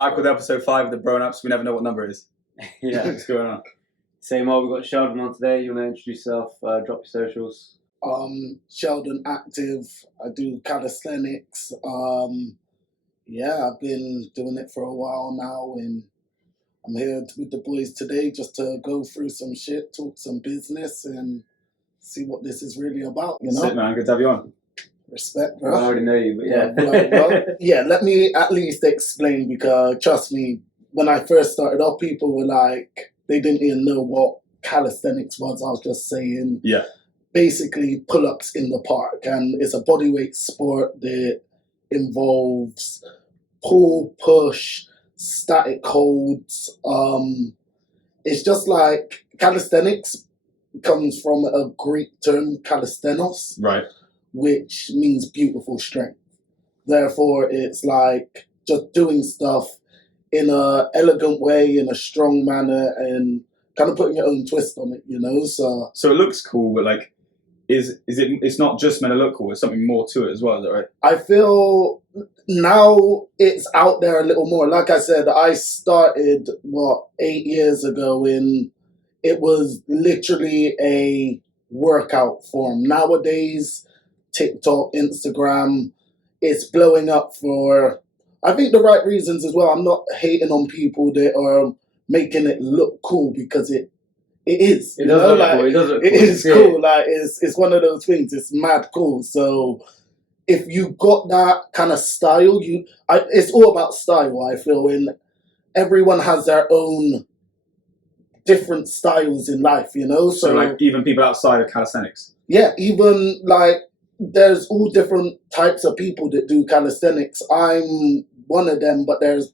Back with episode 5 of the BroNups. We never know what number it is. Yeah. What's going on? Same old, we've got Sheldon on today. You want to introduce yourself, drop your socials? Sheldon Active. I do calisthenics. I've been doing it for a while now, and I'm here with the boys today just to go through some shit, talk some business, and see what this is really about, you know? Sit, man. Good to have you on. Respect, I bro. already know you, but yeah. Well, let me at least explain, because trust me, when I first started off, people were like, they didn't even know what calisthenics was. I was just saying, basically pull-ups in the park, and it's a bodyweight sport that involves pull, push, static holds. It's just like calisthenics comes from a Greek term, kalisthenos, Right. which means beautiful strength. Therefore, it's like just doing stuff in a elegant way, in a strong manner, and kind of putting your own twist on it, you know? So it looks cool, but like, it's not just meant to look cool, there's something more to it as well, is that right? I feel now it's out there a little more. Like I said, I started, 8 years ago, and it was literally a workout form. Nowadays, TikTok, Instagram, it's blowing up for, I think, the right reasons as well. I'm not hating on people that are making it look cool, because it is. It does look cool. It does look cool. It is cool. Like, it's one of those things. It's mad cool. So if you got that kind of style, it's all about style, I feel. And everyone has their own different styles in life, you know? So like, even people outside of calisthenics? Yeah, even like, there's all different types of people that do calisthenics. I'm one of them, but there's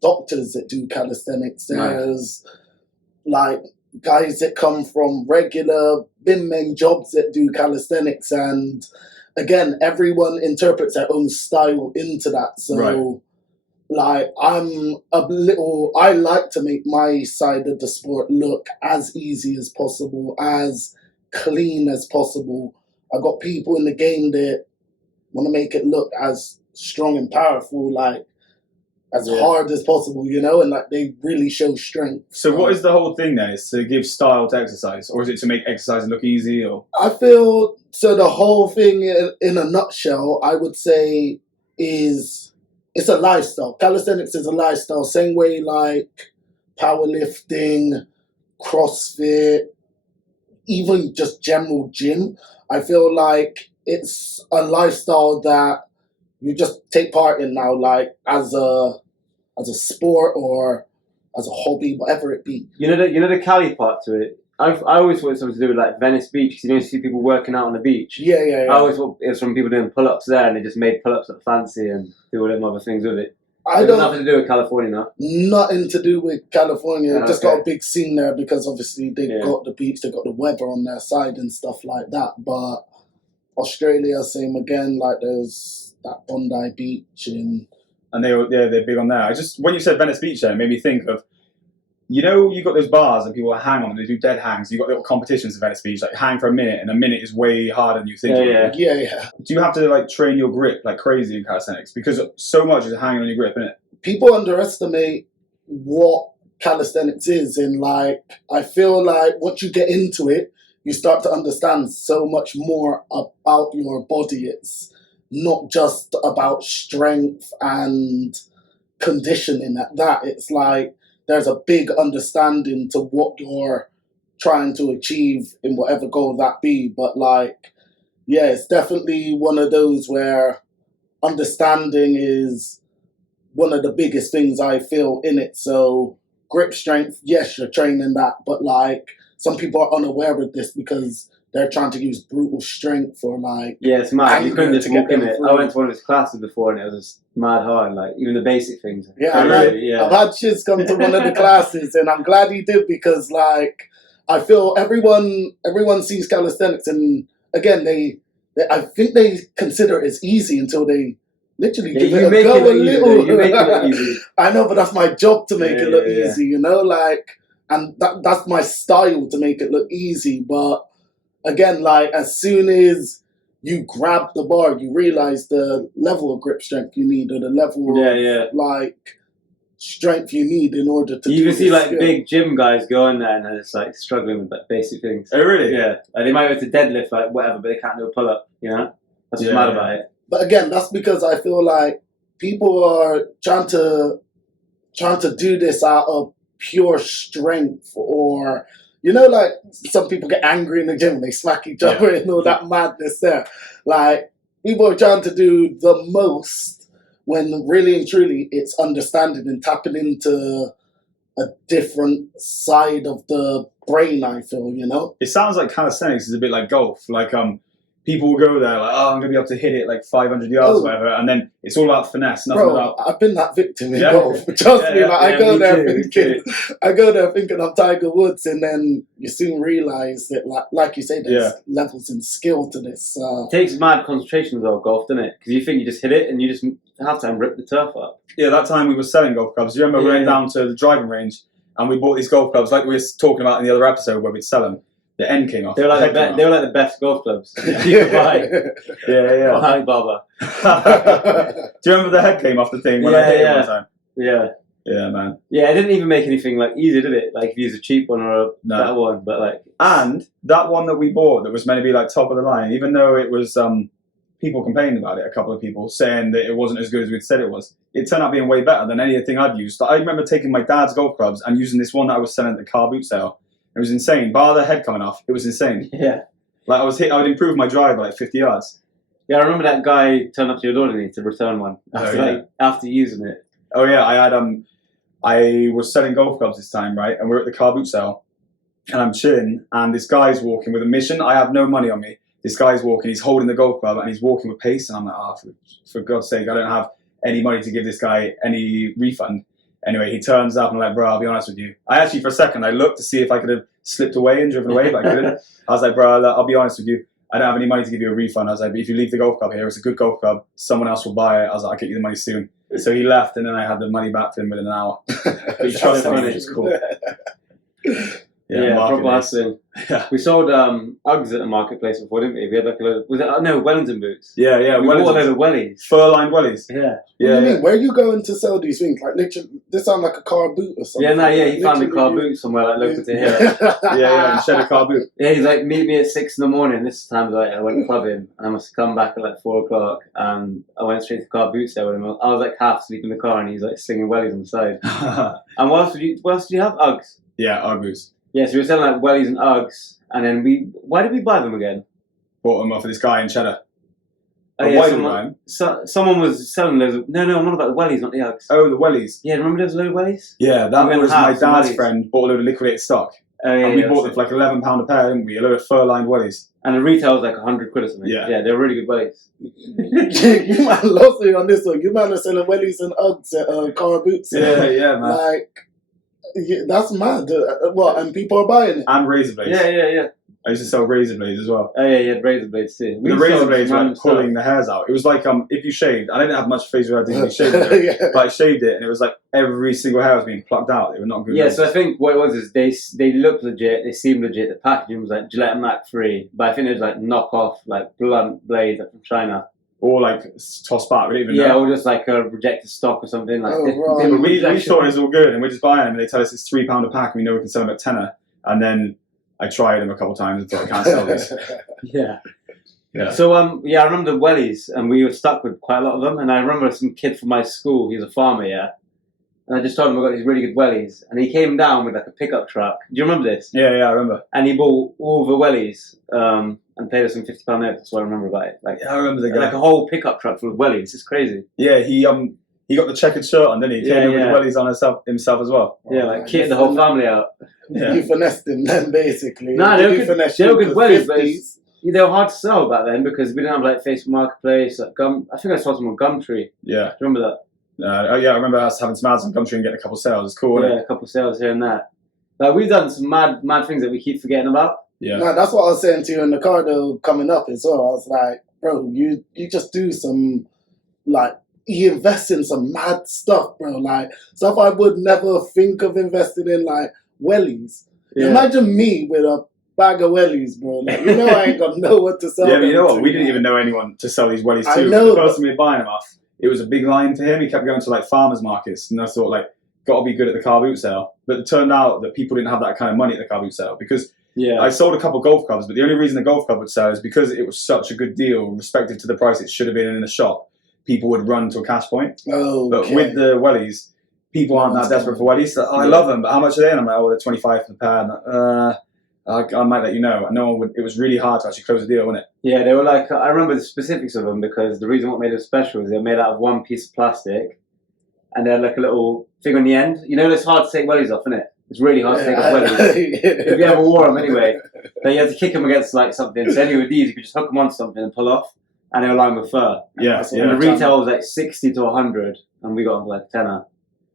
doctors that do calisthenics. There's like guys that come from regular bin men jobs that do calisthenics, and again, everyone interprets their own style into that. So like, I like to make my side of the sport look as easy as possible, as clean as possible. I got people in the game that want to make it look as strong and powerful, like as hard as possible, you know, and like they really show strength. So what is the whole thing then? Is to give style to exercise, or is it to make exercise look easy? Or I feel so. The whole thing, in a nutshell, I would say, is it's a lifestyle. Calisthenics is a lifestyle, same way like powerlifting, CrossFit, even just general gym. I feel like it's a lifestyle that you just take part in now, like as a sport or as a hobby, whatever it be. You know the Cali part to it. I always thought it was something to do with like Venice Beach, because you don't see people working out on the beach. Yeah. I always thought it was from people doing pull-ups there, and they just made pull-ups look fancy and do all them other things with it. It has nothing to do with California now. Nothing to do with California. Just got a big scene there, because obviously they got the beach, they got the weather on their side and stuff like that. But Australia, same again. Like, there's that Bondi Beach, and they're big on there. When you said Venice Beach, there, it made me think of, you know, you got those bars and people hang on them. They do dead hangs. You got little competitions at Venice Beach, like hang for a minute, and a minute is way harder than you think. Yeah. Do you have to like train your grip like crazy in calisthenics, because so much is hanging on your grip, isn't it? People underestimate what calisthenics is, and like, I feel like once you get into it, you start to understand so much more about your body. It's not just about strength and conditioning at that. It's like there's a big understanding to what you're trying to achieve in whatever goal that be. But like, yeah, it's definitely one of those where understanding is one of the biggest things I feel in it. So grip strength, yes, you're training that, but like, some people are unaware of this because they're trying to use brutal strength for like... Yeah, it's mad. You couldn't just walk in it. I went to one of his classes before, and it was just mad hard, like even the basic things. Yeah, I've had Shiz come to one of the classes, and I'm glad he did, because like, I feel everyone sees calisthenics, and again, I think they consider it as easy until they literally give it a go a little. You make it look easy. I know, but that's my job to make it look easy, you know, like, and that's my style, to make it look easy. But again, like, as soon as you grab the bar, you realize the level of grip strength you need, or the level of like strength you need in order to. You do can see this like skill. big gym guys go in there and they're just like struggling with like basic things. Oh, really? Yeah, like, they might be able to deadlift like whatever, but they can't do a pull up. You know, that's what's mad about it. But again, that's because I feel like people are trying to do this out of pure strength, or like some people get angry in the gym and they smack each other and all that madness there. Like people are trying to do the most when really and truly it's understanding and tapping into a different side of the brain, I feel, It sounds like calisthenics is a bit like golf. Like people will go there like, oh, I'm going to be able to hit it like 500 yards or whatever, and then it's all about finesse. Nothing about... I've been that victim in golf. Trust me, I go there thinking I'm Tiger Woods, and then you soon realise that, like you say, there's levels in skill to this. It takes mad concentration as well, golf, doesn't it? Because you think you just hit it, and you just have to rip the turf up. Yeah, that time we were selling golf clubs. You remember we went down to the driving range, and we bought these golf clubs, like we were talking about in the other episode where we'd sell them. The end came off. They were like the best golf clubs you could buy. Yeah. Alibaba. Do you remember the head came off the thing when I hit it one time? Yeah, man. Yeah, it didn't even make anything like easy, did it? Like if you use a cheap one or a better one, but like. And that one that we bought that was meant to be like top of the line, even though it was people complained about it, a couple of people saying that it wasn't as good as we'd said it was. It turned out being way better than anything I'd used. I remember taking my dad's golf clubs and using this one that I was selling at the car boot sale. It was insane. Bar the head coming off, it was insane. Yeah. Like I would improve my drive by like 50 yards. Yeah, I remember that guy turned up to your door, didn't he, to return one after using it. Oh yeah, I was selling golf clubs this time, right? And we're at the car boot sale, and I'm chilling, and this guy's walking with a mission. I have no money on me. This guy's walking, he's holding the golf club, and he's walking with pace, and I'm like, for God's sake, I don't have any money to give this guy any refund. Anyway, he turns up and I'm like, bro, I'll be honest with you. I actually, for a second, I looked to see if I could have slipped away and driven away, but I couldn't. I was like, bro, I'll be honest with you. I don't have any money to give you a refund. I was like, but if you leave the golf club here, it's a good golf club. Someone else will buy it. I was like, I'll get you the money soon. So he left, and then I had the money back to him within an hour. But he trusted me, which is cool. Yeah, proper hustling. Yeah. We sold Uggs at the marketplace before, didn't we? We had like a load of, Wellington boots. Yeah. We bought a load of wellies. Fur-lined wellies. Yeah. What do you mean? Where are you going to sell these things? Like literally, this sound like a car boot or something. He found a car boot somewhere like local to here. And shed a car boot. Yeah, he's like, meet me at 6 a.m. This time like, I went clubbing, and I must come back at like 4 o'clock. And I went straight to car boot sale with him. I was like half asleep in the car, and he's like slinging wellies on the side. And what else did you have? Uggs. Yeah, Ugg boots. Yeah, so we were selling like wellies and Uggs, and then why did we buy them again? Bought them off of this guy in Cheddar. Someone was selling those. No, I'm not about the wellies, not the Uggs. Oh, the wellies. Yeah, remember there was a load of wellies? Yeah, that was my dad's friend bought a load of liquidated stock. And we bought them for like £11 a pair, didn't we? A load of fur-lined wellies. And the retail was like 100 quid or something. Yeah, they were really good wellies. You man lost me on this one. You man are selling wellies and Uggs at car boots. Yeah, man. Like, that's mad. What? And people are buying it. And razor blades. Yeah. I used to sell razor blades as well. Oh yeah, you had razor blades too. The razor blades were pulling the hairs out. It was like if you shaved. I didn't have much facial hair to shave it, but I shaved it, and it was like every single hair was being plucked out. They were not good. Yeah, so I think what it was is they looked legit. They seemed legit. The packaging was like Gillette Mac free, but I think it was like knockoff, like blunt blades like from China. Or like tossed back, we didn't even know. Or just like a rejected stock or something. Like we thought it was all good, and we're just buying them, and they tell us it's £3 a pack, and we know we can sell them at tenner. And then I tried them a couple of times and thought I can't sell this. Yeah. So I remember the wellies, and we were stuck with quite a lot of them. And I remember some kid from my school. He was a farmer, And I just told him I got these really good wellies, and he came down with like a pickup truck. Do you remember this? Yeah, I remember. And he bought all the wellies. And paid us some £50 notes. That's what I remember about it. Like, I remember the guy. Like a whole pickup truck full of wellies. It's crazy. Yeah, he got the checkered shirt on, didn't he? He came in with the wellies on himself as well. Yeah, like kitted the whole family out. Yeah. You finessed him then, basically. Nah, they were good wellies, but they were hard to sell back then because we didn't have like Facebook Marketplace, like I think I saw some on Gumtree. Yeah. Do you remember that? I remember us having some ads on Gumtree and getting a couple of sales. It's cool, a couple of sales here and there. Like we've done some mad things that we keep forgetting about. Yeah. Nah, that's what I was saying to you in the car though, coming up as well. I was like, bro, you just do some, like, you invest in some mad stuff, bro. Like, stuff I would never think of investing in, like, wellies. Yeah. Imagine me with a bag of wellies, bro. Like, I ain't got no one to sell them. Yeah, but you know what? We didn't even know anyone to sell these wellies to. I know. The person we were buying them off, it was a big line for him. He kept going to, like, farmers markets. And I thought, like, got to be good at the car boot sale. But it turned out that people didn't have that kind of money at the car boot sale because Yeah. I sold a couple golf clubs, but the only reason the golf club would sell is because it was such a good deal, respective to the price it should have been in the shop. People would run to a cash point. Okay. But with the wellies, people aren't that desperate for wellies. So, I love them, but how much are they? And I'm like, oh, they're 25 for the pair. And I might let you know. And no one would. It was really hard to actually close the deal, wasn't it? Yeah, they were like, I remember the specifics of them because the reason what made them special is they were made out of one piece of plastic and they had like a little thing on the end. You know, it's hard to take wellies off, isn't it? It's really hard to take off wellies. If you ever wore them anyway, then you had to kick them against like something. So anyway, with these, you could just hook them onto something and pull off, and they were lined with fur. Yeah. And the retail was like 60 to 100, and we got them for like a tenner.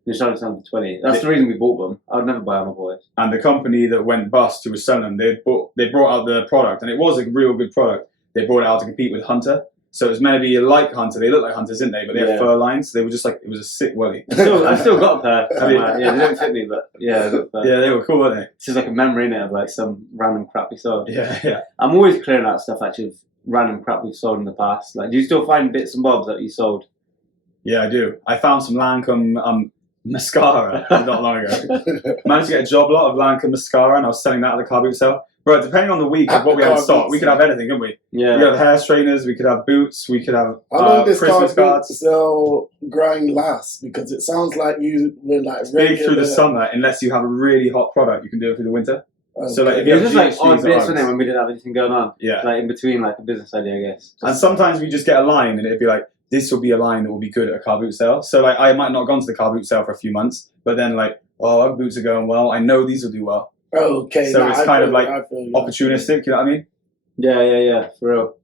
You started selling for 20. That's the reason we bought them. I would never buy them otherwise. And the company that went bust, who was selling them, they brought out the product, and it was a real good product. They brought it out to compete with Hunter. So it was meant to be like Hunter. They look like Hunters, didn't they? But they had fur lines. They were just like, it was a sick welly. I've still got a pair. Yeah, they don't fit me, but yeah, I got a pair. Yeah, they were cool, weren't they? It's just like a memory in it of like some random crap we sold. Yeah. I'm always clearing out stuff actually of random crap we've sold in the past. Like, do you still find bits and bobs that you sold? Yeah, I do. I found some Lancome mascara not long ago. Managed to get a job lot of Lancome mascara, and I was selling that at the car boot sale. Bro, depending on the week of what we had in stock, we could have anything, couldn't we? Yeah. We could have hair strainers, we could have boots, we could have How long does Christmas car boot cards. sale grind last? Because it sounds like you were like It's big regular. through the summer, unless you have a really hot product, you can do it through the winter. Okay. So like, if It you was have just like GHDs odd or bits, Uggs- wasn't it, when we didn't have anything going on? Yeah. Like in between like a business idea, I guess. And sometimes we just get a line, and it'd be like, this will be a line that will be good at a car boot sale. So like, I might not have gone to the car boot sale for a few months, but then like, oh, our boots are going well. I know these will do well. Okay. So nah, it's I kind feel of like you. opportunistic, you know what I mean? Yeah, for real.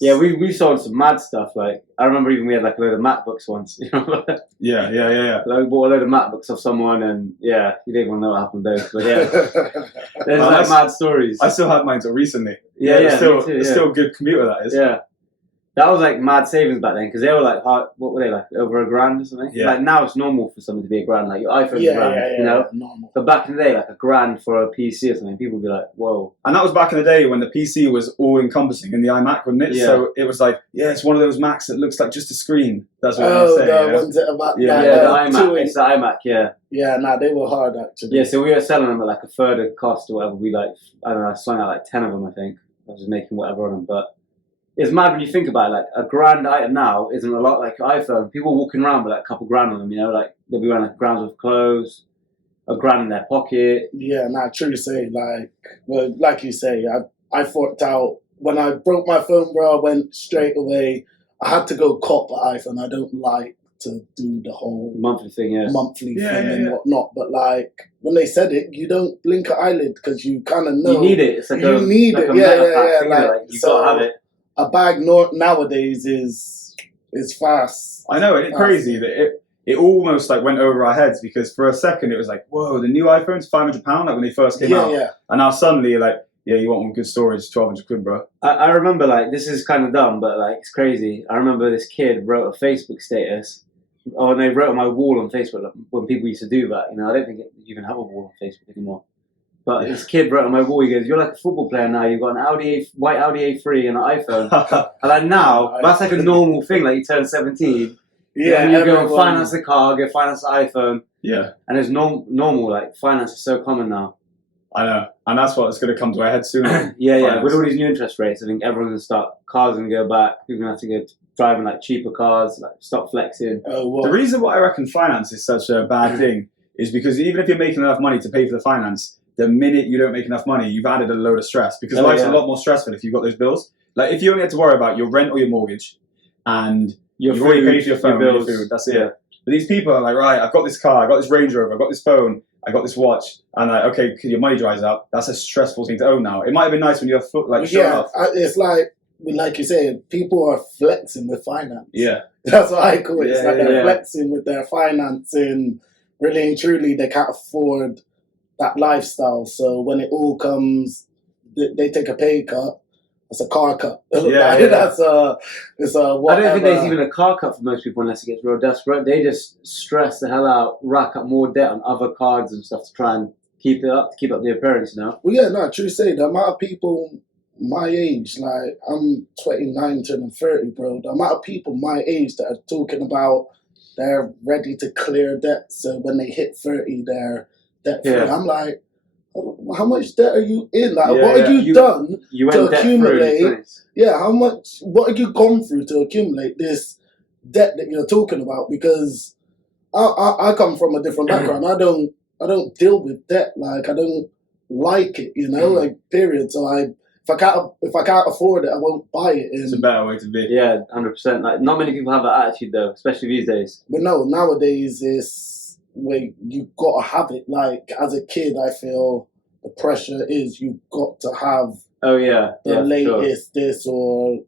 Yeah, we sold some mad stuff. Like I remember even we had like a load of MacBooks once. You know? Yeah. Like we bought a load of MacBooks off someone, and yeah, you didn't want to know what happened there. But yeah, there's like mad stories. I still had mine until recently. Yeah, it's still, me too, it's yeah. still a good computer, that is. Yeah. That was like mad savings back then because they were like, what were they like, over $1,000 or something? Yeah. Like now it's normal for something to be $1,000. Like your iPhone's Yeah, $1,000, you know? normal. But back in the day, like $1,000 for a PC or something, people would be like, whoa. And that was back in the day when the PC was all encompassing in the iMac, wasn't it? Yeah. So it was like, yeah, it's one of those Macs that looks like just a screen. That's what Oh, they say. the ones that about Yeah. like, Yeah, the 2 iMac. inch. It's the iMac, yeah. Yeah, nah, they were hard actually. Yeah, so we were selling them at like a third of cost or whatever. We like, I don't know, I slung out like 10 of them, I think. I was just making whatever on them. But it's mad when you think about it. Like a grand item now isn't a lot like your iPhone. People walking around with like a couple grand on them, you know? Like they'll be wearing like grand of clothes, $1,000 in their pocket. Yeah, nah, true to say, like, well, like you say, I forked out when I broke my phone, bro. I went straight away. I had to go cop an iPhone. I don't like to do the whole Monthly thing, yeah. monthly Yeah, thing yeah, and yeah. whatnot. But like when they said it, you don't blink an eyelid because you kind of know You need it. It's like You need like it. a Yeah, meta yeah, pack yeah, thing, like, you so- gotta have it. a bag nowadays is fast. I know, it's crazy that it almost like went over our heads because for a second it was like, whoa, the new iPhone's £500, like when they first came out. Yeah. And now suddenly you're like, yeah, you want one good storage, 1,200 quid, bro. I remember, like, this is kind of dumb, but like it's crazy. I remember this kid wrote a Facebook status, or they wrote on my wall on Facebook like, when people used to do that. You know, I don't think you even have a wall on Facebook anymore. But this kid wrote on my wall, he goes, "You're like a football player now. You've got an white Audi A3 and an iPhone." And like now, that's like a normal thing. Like you turn 17, Yeah, and you go and everyone- finance a car, go finance an iPhone, Yeah, and it's normal. Like finance is so common now. I know. And that's what's going to come to our head soon. Yeah. Finance. With all these new interest rates, I think everyone's gonna start. Cars are gonna go back. People are gonna have to go driving like cheaper cars. Like stop flexing. Oh, The what? reason why I reckon finance is such a bad thing is because even if you're making enough money to pay for the finance, the minute you don't make enough money, you've added a load of stress because Oh, life's yeah. a lot more stressful if you've got those bills. Like if you only had to worry about your rent or your mortgage and you've already paid for your phone, your food, that's it. Yeah. But these people are like, right, I've got this car, I've got this Range Rover, I've got this phone, I got this watch, and like, okay, your money dries up. That's a stressful thing to own now. It might have been nice when you're showing Yeah, off. it's like you say, people are flexing with finance. Yeah, That's what I call it. It's Yeah, like they're yeah. flexing with their financing. Really and truly, they can't afford that lifestyle. So when it all comes, they take a pay cut. That's a car cut. Yeah. It's a I whatever. don't think there's even a car cut for most people unless it gets real desperate. They just stress the hell out, rack up more debt on other cards and stuff to try and keep up the appearance, you know? Well, yeah, no, true to say, the amount of people my age, like I'm 29 turning 30, bro. The amount of people my age that are talking about they're ready to clear debt. So when they hit 30, they're debt free. Yeah. I'm like, how much debt are you in? Like, Yeah, what have you done You to went debt through in accumulate? your 20s. Yeah, what have you gone through to accumulate this debt that you're talking about? Because I come from a different background. I don't deal with debt. Like, I don't like it, like, period. So if I can't afford it, I won't buy it. It's a better way to be. Yeah, 100%. Like, not many people have that attitude though, especially these days. But no, nowadays it's where you gotta have it. Like, as a kid, I feel the pressure is you've got to have Oh yeah, the yeah, latest this or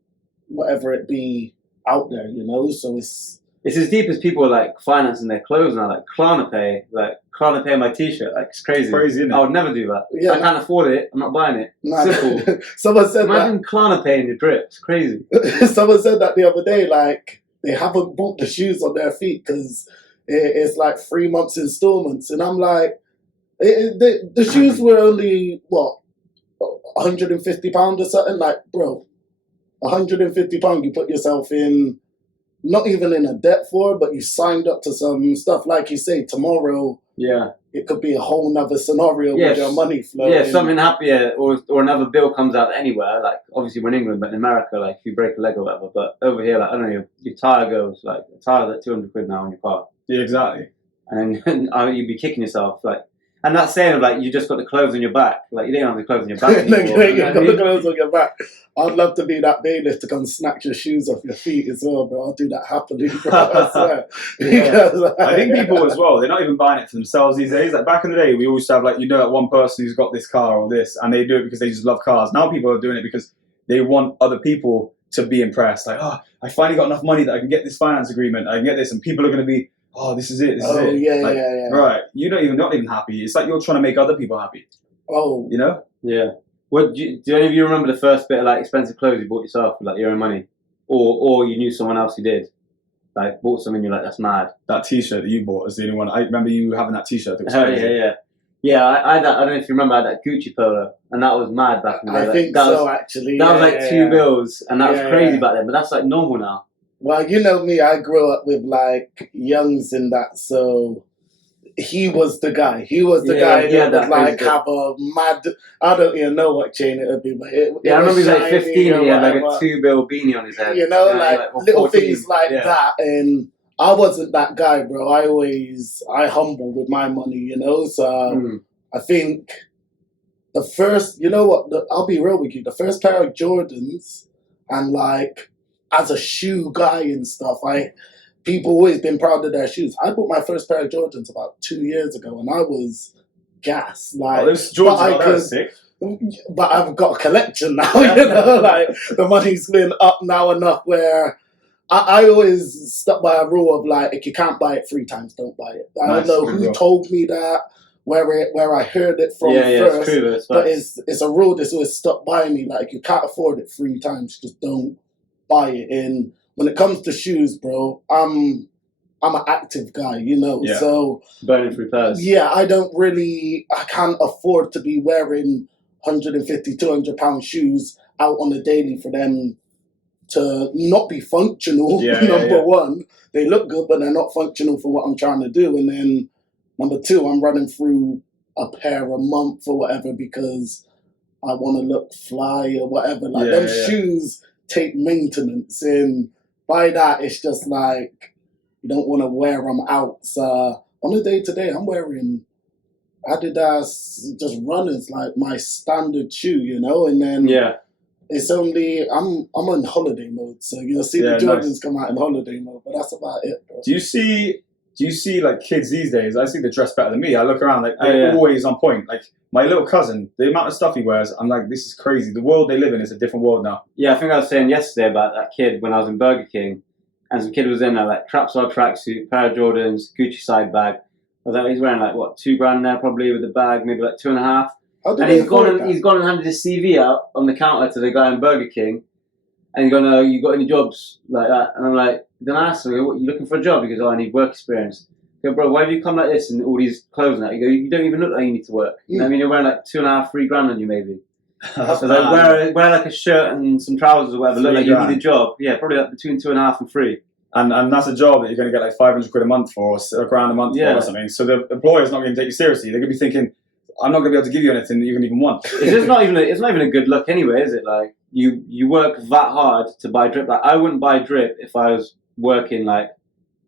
whatever it be out there, So it's as deep as people like financing their clothes now, like Klarna Pay my t-shirt, like it's crazy. Crazy, isn't it? I would never do that. Yeah. I can't afford it, I'm not buying it. nah, Simple. someone said Imagine Klarna paying your drip, it's crazy. that. Someone said that the other day. Like, they haven't bought the shoes on their feet because it's like 3 months installments, and I'm like, the shoes were only what, £150 or something. Like, bro, £150 you put yourself in, not even in a debt for, but you signed up to some stuff. Like you say, tomorrow Yeah. it could be a whole nother scenario with your money flow. Yeah, if something happier or another bill comes out anywhere, like obviously we're in England, but in America, like if you break a leg or whatever, but over here, like I don't know, your tyre goes, like a tyre's like 200 quid now on your car. Yeah, exactly. And you'd be kicking yourself, like, and that saying of like you just got the clothes on your back, like you don't have the clothes on your back No, anymore. you got the clothes on your back. I'd love to be that bailiff to come snatch your shoes off your feet as well, bro. I'll do that happily, bro. I swear. Because, I think people as well, they're not even buying it for themselves these days. Like back in the day, we always have like, that one person who's got this car or this, and they do it because they just love cars. Now people are doing it because they want other people to be impressed. Like, oh, I finally got enough money that I can get this finance agreement. I can get this, and people are going to be, oh, this is it. This is it. Yeah, like, yeah. Right. You're not even happy. It's like you're trying to make other people happy. Oh. Yeah. Do any of you remember the first bit of like expensive clothes you bought yourself with like your own money, or you knew someone else who did, like bought something you're like, that's mad. That T-shirt that you bought is the only one. I remember you having that T-shirt. That was Oh crazy. yeah. I had that. I don't know if you remember. I had that Gucci polo, and that was mad back in the day. I think so, actually. That was like two bills, and that was crazy yeah. back then. But that's like normal now. Well, you know me, I grew up with like youngs in that, so he was the guy. He was the guy that would like have a mad, I don't even know what chain it would be, but it I remember he was like 15 and he had like a whatever. 2-bill beanie on his head. Like little 14. things like that. And I wasn't that guy, bro. I humble with my money, so I think the first, I'll be real with you, the first pair of Jordans, and like, as a shoe guy and stuff, people always been proud of their shoes. I bought my first pair of Jordans about 2 years ago, and I was gassed. Like, those Jordans are sick. But I've got a collection now. Like the money's been up now enough where I always stuck by a rule of like, if you can't buy it 3 times, don't buy it. I don't know who told me that, where I heard it from first, it's true, but it's a rule that's always stuck by me. Like, if you can't afford it 3 times, just don't buy it. And when it comes to shoes, bro, I'm an active guy, so burning through pairs. Yeah, I can't afford to be wearing 150, 200 pound shoes out on the daily for them to not be functional. Number one, they look good, but they're not functional for what I'm trying to do. And then number 2, I'm running through a pair a month or whatever because I want to look fly or whatever. Like, them shoes take maintenance, and by that, it's just like you don't want to wear them out. So on a day-to-day, I'm wearing Adidas, just runners, like my standard shoe, and then it's only I'm on holiday mode, so you'll see the Jordans come out in holiday mode, but that's about it, bro. Do you see like kids these days? I see they dress better than me. I look around, like they're always on point. Like my little cousin, the amount of stuff he wears, I'm like, this is crazy. The world they live in is a different world now. Yeah, I think I was saying yesterday about that kid when I was in Burger King, and some kid was in there like trapezoid tracksuit, pair of Jordans, Gucci side bag. I was like, he's wearing like what, $2,000 there probably with the bag, maybe like 2.5. And he's gone and handed his CV out on the counter to the guy in Burger King, and he's going, "Oh, you got any jobs like that?" And I'm like, then I asked him, "What, you looking for a job?" He goes, "Oh, I need work experience." I go, "Bro, why have you come like this and all these clothes and that?" You go, "You don't even look like you need to work." You know what I mean? You're wearing like 2.5, $3,000 on you maybe. So like wear like a shirt and some trousers or whatever, look like you need a job. Yeah, probably like between 2.5 and 3. And that's a job that you're going to get like 500 quid a month for, or a grand a month for, Yeah. or something. So the employer's not going to take you seriously. They're going to be thinking, I'm not going to be able to give you anything that you can even want. It's just not even. It's not even a good look anyway, is it? Like you work that hard to buy drip. Like I wouldn't buy drip if I was working like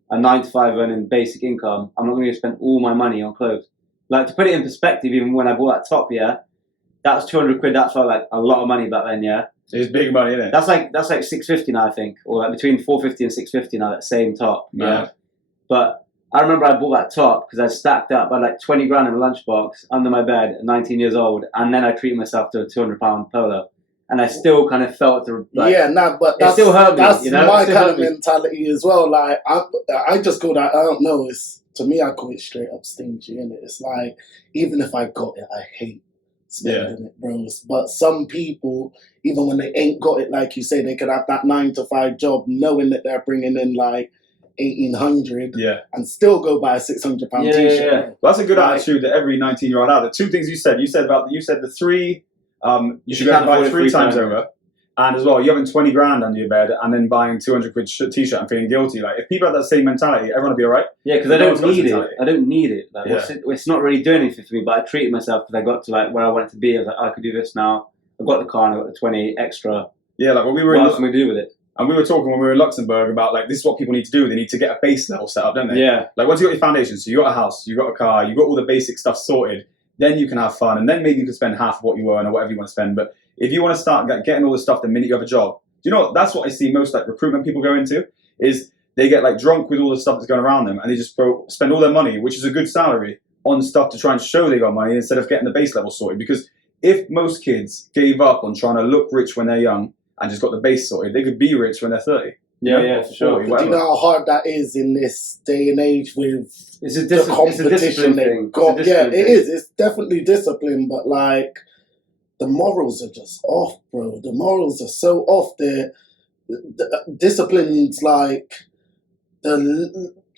a 9 to 5 earning basic income. I'm not going to spend all my money on clothes. Like to put it in perspective, even when I bought that top, yeah, that was 200 quid. That felt like a lot of money back then, yeah. It's big money, isn't it? That's like 650 now, I think, or like between 450 and 650 now. That same top, yeah. Mad. But I remember I bought that top because I stacked up by like 20 grand in a lunchbox under my bed at 19 years old, and then I treated myself to a 200-pound polo, and I still kind of felt the like, but it that's still hurt me. That's You know, my It still kind hurt of me. mentality as well. Like I just call that. I don't know. It's to me, I call it straight up stingy, innit? It's like even if I got it, I hate spending it, bros. But some people, even when they ain't got it, like you say, they could have that 9 to 5 job, knowing that they're bringing in like 1,800, and still go buy a £600 Yeah, t-shirt. yeah. Well, that's a good Like- attitude that every 19-year-old has. The two things you said the three, you should go can't and buy afford it it 3 3 times times. over. And as well, you having 20 grand under your bed and then buying 200 quid t-shirt and feeling guilty. Like, if people have that same mentality, everyone will be all right. Yeah, because I No don't one's got need it. mentality. I don't need it. Like, Yeah. it's not really doing anything for me. But I treated myself because I got to like where I wanted to be. I was like, I could do this now. I got the car and I got the 20 extra. Yeah, like when we were What in, else am I gonna do with it? and we were talking when we were in Luxembourg about like this is what people need to do. They need to get a base level set up, don't they? Yeah, Like once you got your foundation, so you got a house, you got a car, you got all the basic stuff sorted, then you can have fun, and then maybe you can spend half of what you earn or whatever you want to spend. But if you want to start getting all the stuff the minute you have a job, do you know what? That's what I see most like recruitment people go into is they get like drunk with all the stuff that's going around them, and they just spend all their money, which is a good salary, on stuff to try and show they got money instead of getting the base level sorted. Because if most kids gave up on trying to look rich when they're young and just got the base sorted, they could be rich when they're 30. yeah, You know, yeah, or for sure. 40, Do you know how hard that is in this day and age with It's a the it's a competition discipline they've thing. got? It's a Yeah, discipline it thing. is. It's definitely discipline, but like the morals are just off, bro. The morals are so off. The discipline's like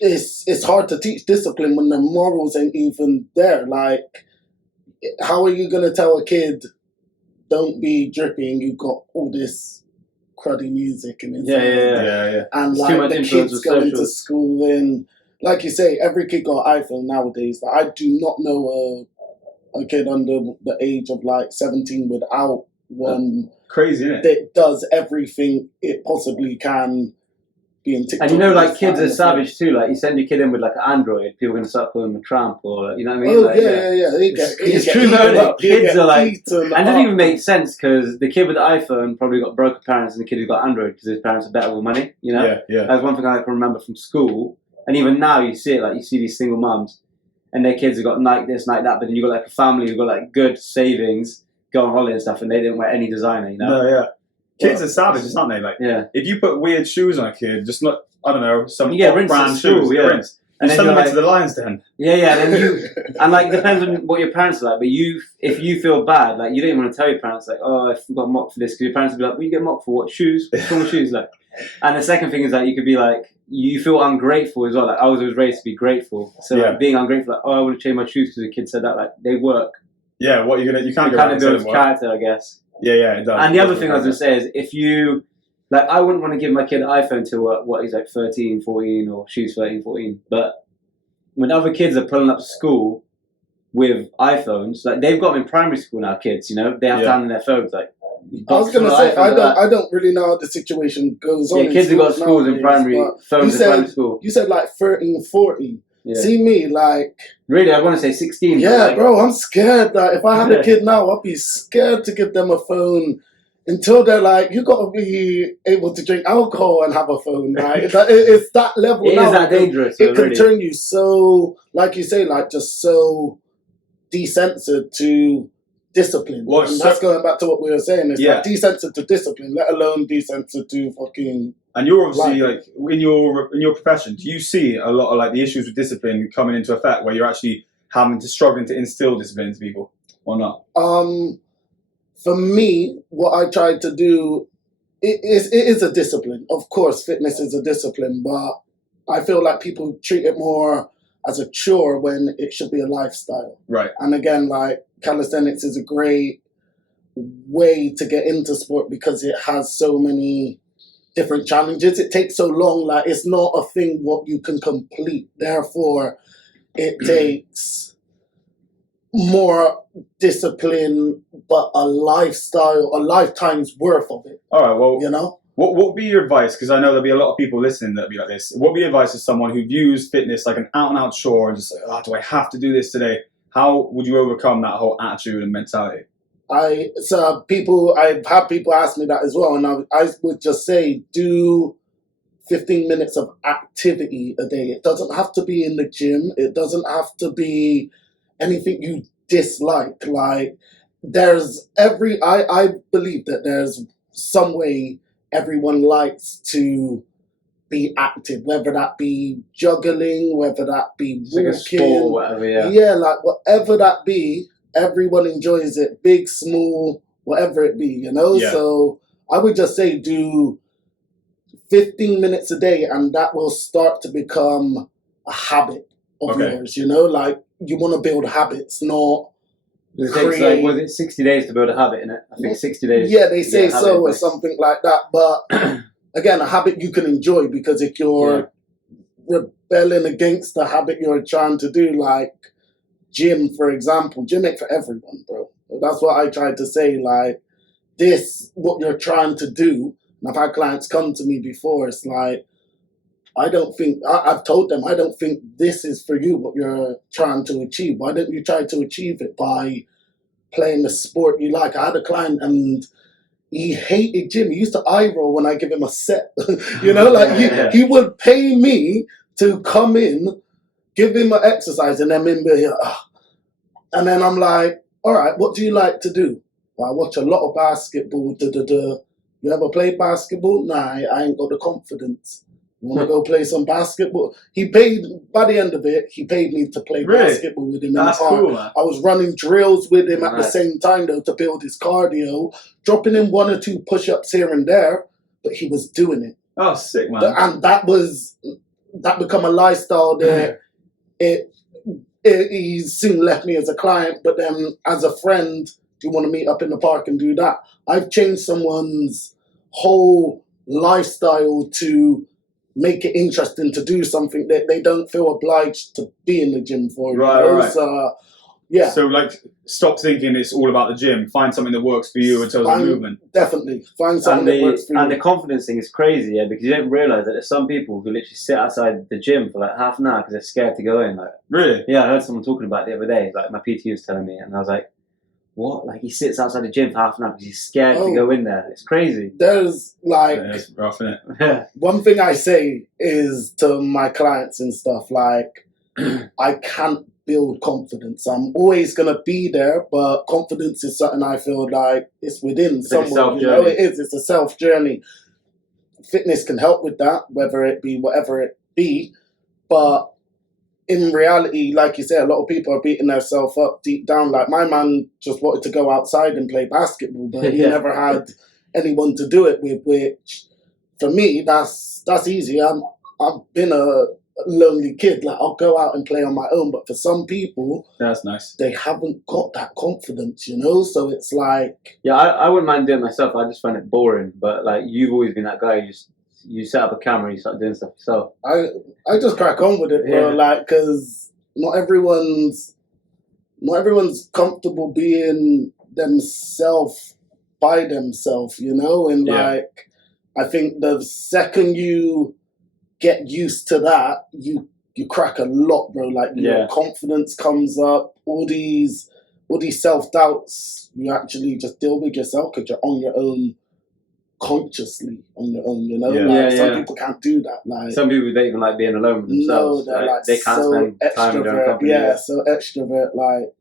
it's hard to teach discipline when the morals ain't even there. Like, how are you gonna tell a kid don't be dripping? You got all this cruddy music and Yeah, yeah, Yeah. and It's too like much the influence kids with going to socials. school and like you say, every kid got an iPhone nowadays. Like, I do not know a kid under the age of like 17 without one Crazy, isn't it? that does everything it possibly can. Being TikTok, And you know, like this, kids that, are and the savage too. Like you send your kid in with like an Android, people are gonna start calling him a tramp, or you know what I mean? Oh Like, yeah. He It's get true, eaten though, up. He kids get are like- eaten And it doesn't up. even make sense because the kid with the iPhone probably got broken parents, and the kid who got Android because his parents are better with money. You know, Yeah. that's one thing I can remember from school. And even now, you see it. Like you see these single mums, and their kids have got Nike this, Nike that, but then you got like a family who got like good savings, go on holiday and stuff, and they didn't wear any designer. You know? No, yeah. Kids are savages, aren't they? Like, Yeah. if you put weird shoes on a kid, just not, I don't know, some You get rinsed brand at school, shoes, yeah. get rinsed. And You then send you're them like, into the lion's den. yeah, and then you, and like depends on what your parents are like. But if you feel bad, like you don't even want to tell your parents, like, oh, I got mocked for this, because your parents will be like, well, you get mocked for what? Shoes? What's wrong with shoes? Like, and the second thing is that you could be like, you feel ungrateful as well. Like I was always raised to be grateful, so Yeah. like, being ungrateful, like, oh, I want to change my shoes because the kid said that. Like they work. Yeah, what you're gonna, you can't It go kind back of and say builds them. character, I guess. Yeah, it does. And the It other does thing I was build going to say is if you, like, I wouldn't want to give my kid an iPhone till what he's like 13, 14, or she's 13, 14. But when other kids are pulling up to school with iPhones, like they've got them in primary school now, kids, you know, they have to Yeah. hand in their phones. Like, I was gonna say I don't really know how the situation goes on. Yeah, in kids have got schools schools in nowadays, primary, but phones you in primary said- school. You said like 13, 14. Yeah. See me like. Really, I want to say 16. but, Yeah, like, bro, I'm scared. Like, if I had a kid now, I'd be scared to give them a phone until they're like, you got to be able to drink alcohol and have a phone. Right? It's that level It now. is that dangerous. It can really. turn you so, like you say, like just so desensitive to discipline. Well, and so- that's going back to what we were saying. It's Yeah. like desensitive to discipline, let alone desensitive to fucking. And you're obviously like in your profession, do you see a lot of like the issues with discipline coming into effect where you're actually struggling to instill discipline into people or not? For me, what I tried to do, it is a discipline. Of course, fitness is a discipline, but I feel like people treat it more as a chore when it should be a lifestyle. Right. And again, like calisthenics is a great way to get into sport because it has so many different challenges. It takes so long, like it's not a thing what you can complete. Therefore, it takes more discipline, but a lifestyle, a lifetime's worth of it. All right, well, You know, what would be your advice? Because I know there'll be a lot of people listening that'll be like this. What would be your advice to someone who views fitness like an out-and-out chore and just like, oh, do I have to do this today? How would you overcome that whole attitude and mentality? I've had people ask me that as well, and I would just say do 15 minutes of activity a day. It doesn't have to be in the gym. It doesn't have to be anything you dislike. Like I believe that there's some way everyone likes to be active, whether that be juggling, whether that be It's like a sport or walking. whatever, Yeah, like whatever that be, everyone enjoys it, big, small, whatever it be, you know? Yeah. So I would just say do 15 minutes a day, and that will start to become a habit of Okay. yours, you know? Like you want to build habits, not It takes like, was it 60 days to build a habit in it? I think 60 days. yeah, they say to get a habit so in or place. something like that. But again, a habit you can enjoy, because if you're rebelling against the habit you're trying to do, like gym, for example, gym ain't for everyone, bro. That's what I tried to say. Like this, what you're trying to do. And I've had clients come to me before. It's like, I've told them, I don't think this is for you, what you're trying to achieve. Why don't you try to achieve it by playing the sport you like? I had a client and he hated gym. He used to eye roll when I give him a set. You know, like he would pay me to come in, give him an exercise, and then him be here. And then I'm like, all right, what do you like to do? Well, I watch a lot of basketball. You ever play basketball? Nah, I ain't got the confidence. You want to go play some basketball? By the end of it, he paid me to play Really? basketball with him That's in the car. cool, man. I was running drills with him at the Nice. same time, though, to build his cardio, dropping in 1 or 2 push-ups here and there, but he was doing it. Oh, sick, man. And that become a lifestyle that he soon left me as a client, but then as a friend, do you want to meet up in the park and do that? I've changed someone's whole lifestyle to make it interesting to do something that they don't feel obliged to be in the gym for. Right, you know? right. So, yeah. So, like, stop thinking it's all about the gym. Find something that works for you in terms of movement. Definitely. Find something that works for you. And the confidence thing is crazy, yeah, because you don't realise that there's some people who literally sit outside the gym for like half an hour because they're scared to go in. Like, Really? yeah, I heard someone talking about it the other day. Like my PT was telling me, and I was like, "What?" Like he sits outside the gym for half an hour because he's scared to go in there. It's crazy. There's like Yeah, it's rough, isn't it? one thing I say is to my clients and stuff, like I can't build confidence. I'm always gonna be there, but confidence is something I feel like it's within It's like a someone. You know, self-journey. it is. It's a self journey. Fitness can help with that, whether it be whatever it be. But in reality, like you said, a lot of people are beating themselves up deep down. Like my man just wanted to go outside and play basketball, but he Yeah. never had anyone to do it with. Which, for me, that's easy. I've been a lonely kid. Like I'll go out and play on my own. But for some people, That's nice. they haven't got that confidence, you know. So it's like, Yeah, I wouldn't mind doing it myself. I just find it boring. But like you've always been that guy. You set up a camera, you start doing stuff yourself. I just crack on with it, bro. Yeah. Like, because not everyone's comfortable being themselves by themselves, you know. And Yeah. like, I think the second you get used to that, you crack a lot, bro. Like your Yeah. confidence comes up. All these self doubts, you actually just deal with yourself because you're on your own, consciously on your own. You know, Yeah. like, Yeah, some yeah. people can't do that. Like Some people don't even like being alone with no, themselves. they're like they can't so spend time in their own extrovert. company. Yeah, so extrovert. Like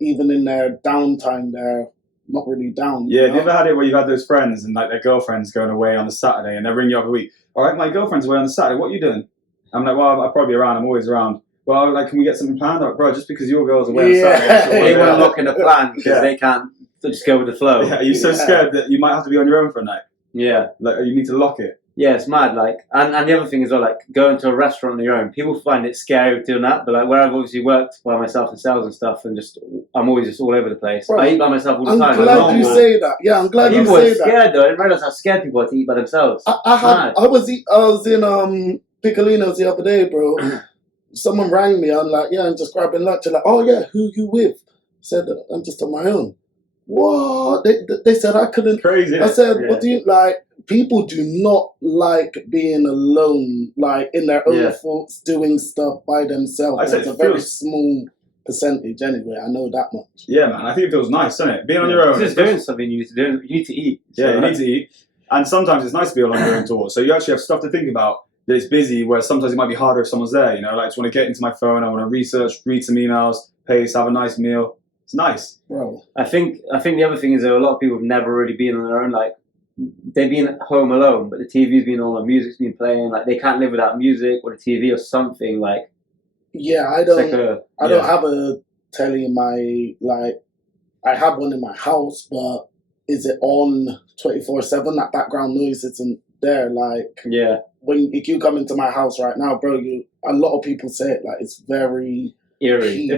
even in their downtime, they're not really down. Yeah, you have you know? ever had it where you've had those friends and like their girlfriend's going away on the Saturday and they ring you up a week? All right, my girlfriend's away on the Saturday. What are you doing? I'm like, well, I'll probably be around. I'm always around. Well, like, can we get something planned? Like, bro, just because your girl's away on Yeah. Saturday. that's They all want to right. lock in a plan because Yeah. they can't just go with the flow. Yeah, are you so Yeah. scared that you might have to be on your own for a night? Yeah. Like, you need to lock it. Yeah, it's mad. Like, and the other thing as well, like going to a restaurant on your own. People find it scary doing that, but like where I've obviously worked by myself in sales and stuff, and just I'm always just all over the place. Bro, I eat by myself all the I'm time. glad you say that. Yeah, I'm glad you People were say that. scared though. I didn't realize how scared people are to eat by themselves. I was in Piccolino's the other day, bro. Someone rang me. I'm like, yeah, I'm just grabbing lunch. They're like, oh yeah, who you with? I said, I'm just on my own. What? They said I couldn't. Crazy. I said, Yeah. what do you like? People do not like being alone, like in their own thoughts, doing stuff by themselves. I'd say It's a it very feels- small percentage anyway. I know that much. Yeah, man. I think it feels nice, doesn't it? Being on your own. Just doing something you need to do. You need to eat. Yeah, you need to eat. And sometimes it's nice to be on your own tour. So you actually have stuff to think about that it's busy, where sometimes it might be harder if someone's there. You know, like I just want to get into my phone, I want to research, read some emails, pace, have a nice meal. It's nice. Bro. I think the other thing is that a lot of people have never really been on their own. Like they've been at home alone, but the TV's been on, the music's been playing. Like they can't live without music or the TV or something. Like Yeah, I it's don't. like I don't have a telly in my I have one in my house, but is it on 24/7? That background noise isn't there. Like if you come into my house right now, bro, a lot of people say it like it's very eerie.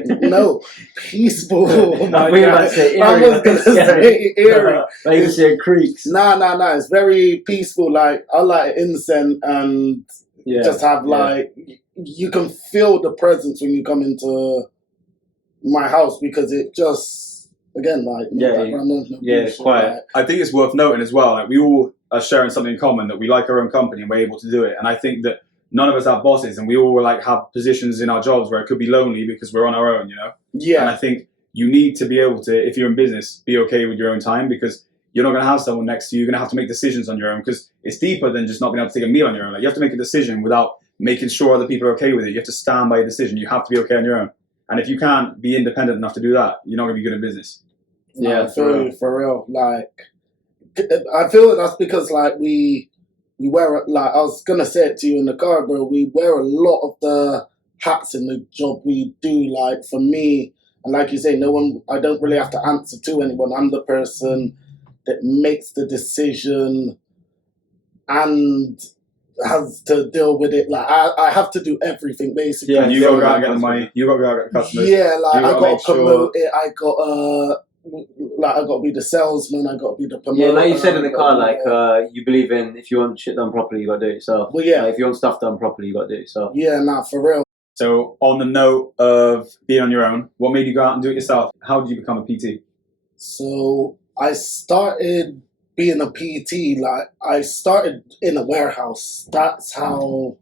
Peaceful. I was gonna say eerie. I was gonna say eerie. Like you say creaks. Nah. It's very peaceful. Like I like incense and just have like you can feel the presence when you come into my house because it just again like it's quiet. Like, I think it's worth noting as well. Like we all are sharing something in common that we like our own company and we're able to do it. And I think that none of us have bosses, and we all like have positions in our jobs where it could be lonely because we're on our own, you know? Yeah. And I think you need to be able to, if you're in business, be okay with your own time because you're not going to have someone next to you. You're going to have to make decisions on your own because it's deeper than just not being able to take a meal on your own. Like you have to make a decision without making sure other people are okay with it. You have to stand by a decision. You have to be okay on your own. And if you can't be independent enough to do that, you're not going to be good at business. Yeah, for real. Like, I feel that's because like we wear like I was gonna say it to you in the car, bro. We wear a lot of the hats in the job we do. Like for me, and like you say, I don't really have to answer to anyone. I'm the person that makes the decision and has to deal with it. Like I have to do everything basically. Yeah, you got to go out and get the money. You got to go out and get the customers. Yeah, like I got to promote sure. it. I got to be the salesman. I got to be the promoter. Yeah, like you said in the car, like you believe in if you want shit done properly, you got to do it yourself. Well, yeah. Like, if you want stuff done properly, you got to do it yourself. Yeah, for real. So on the note of being on your own, what made you go out and do it yourself? How did you become a PT? So I started being a PT. Like I started in a warehouse. That's how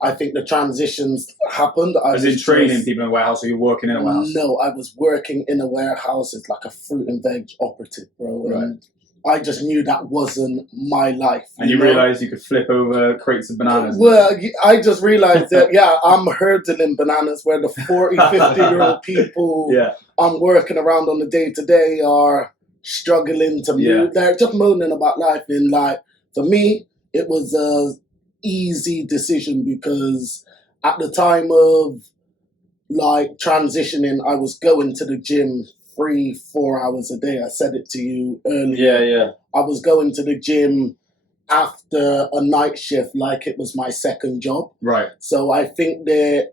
I think the transitions happened. Was it training people in a warehouse, or you working in a warehouse? No, I was working in a warehouse as like a fruit and veg operative, bro. Right. And I just knew that wasn't my life. And you realised you could flip over crates of bananas? Well, I just realised that, I'm hurdling bananas where the 40, 50-year-old people I'm working around on the day-to-day are struggling to move. They're just moaning about life. And like, for me, it was a easy decision because at the time of like transitioning, I was going to the gym 3-4 hours a day. I said it to you earlier. Yeah. I was going to the gym after a night shift like it was my second job. Right. So I think that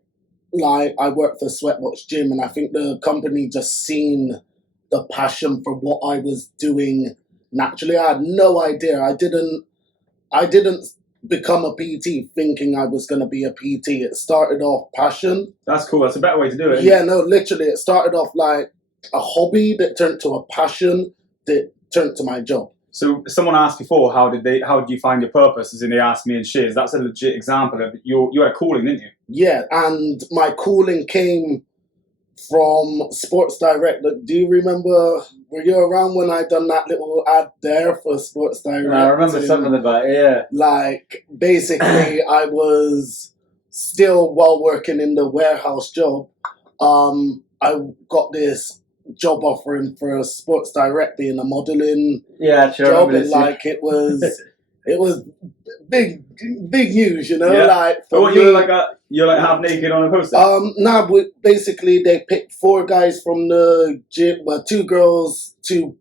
like I worked for Sweatwatch Gym, and I think the company just seen the passion for what I was doing naturally. I had no idea. I didn't become a PT thinking I was going to be a PT. It started off passion. That's cool. That's a better way to do it. Yeah, no, literally. It started off like a hobby that turned to a passion that turned to my job. So someone asked before, how did you find your purpose? As in they asked me and Shiz. That's a legit example of you had a calling, didn't you? Yeah, and my calling came from Sports Direct. Do you remember, were you around when I done that little ad there for Sports Direct? I remember something about it, yeah. Like, basically, I was still, while working in the warehouse job, I got this job offering for Sports Direct being a modelling job. And like, it was big news, you know? Yeah. Like, you're like half naked on a poster? Basically they picked 4 guys from the gym, well, 2 girls, 2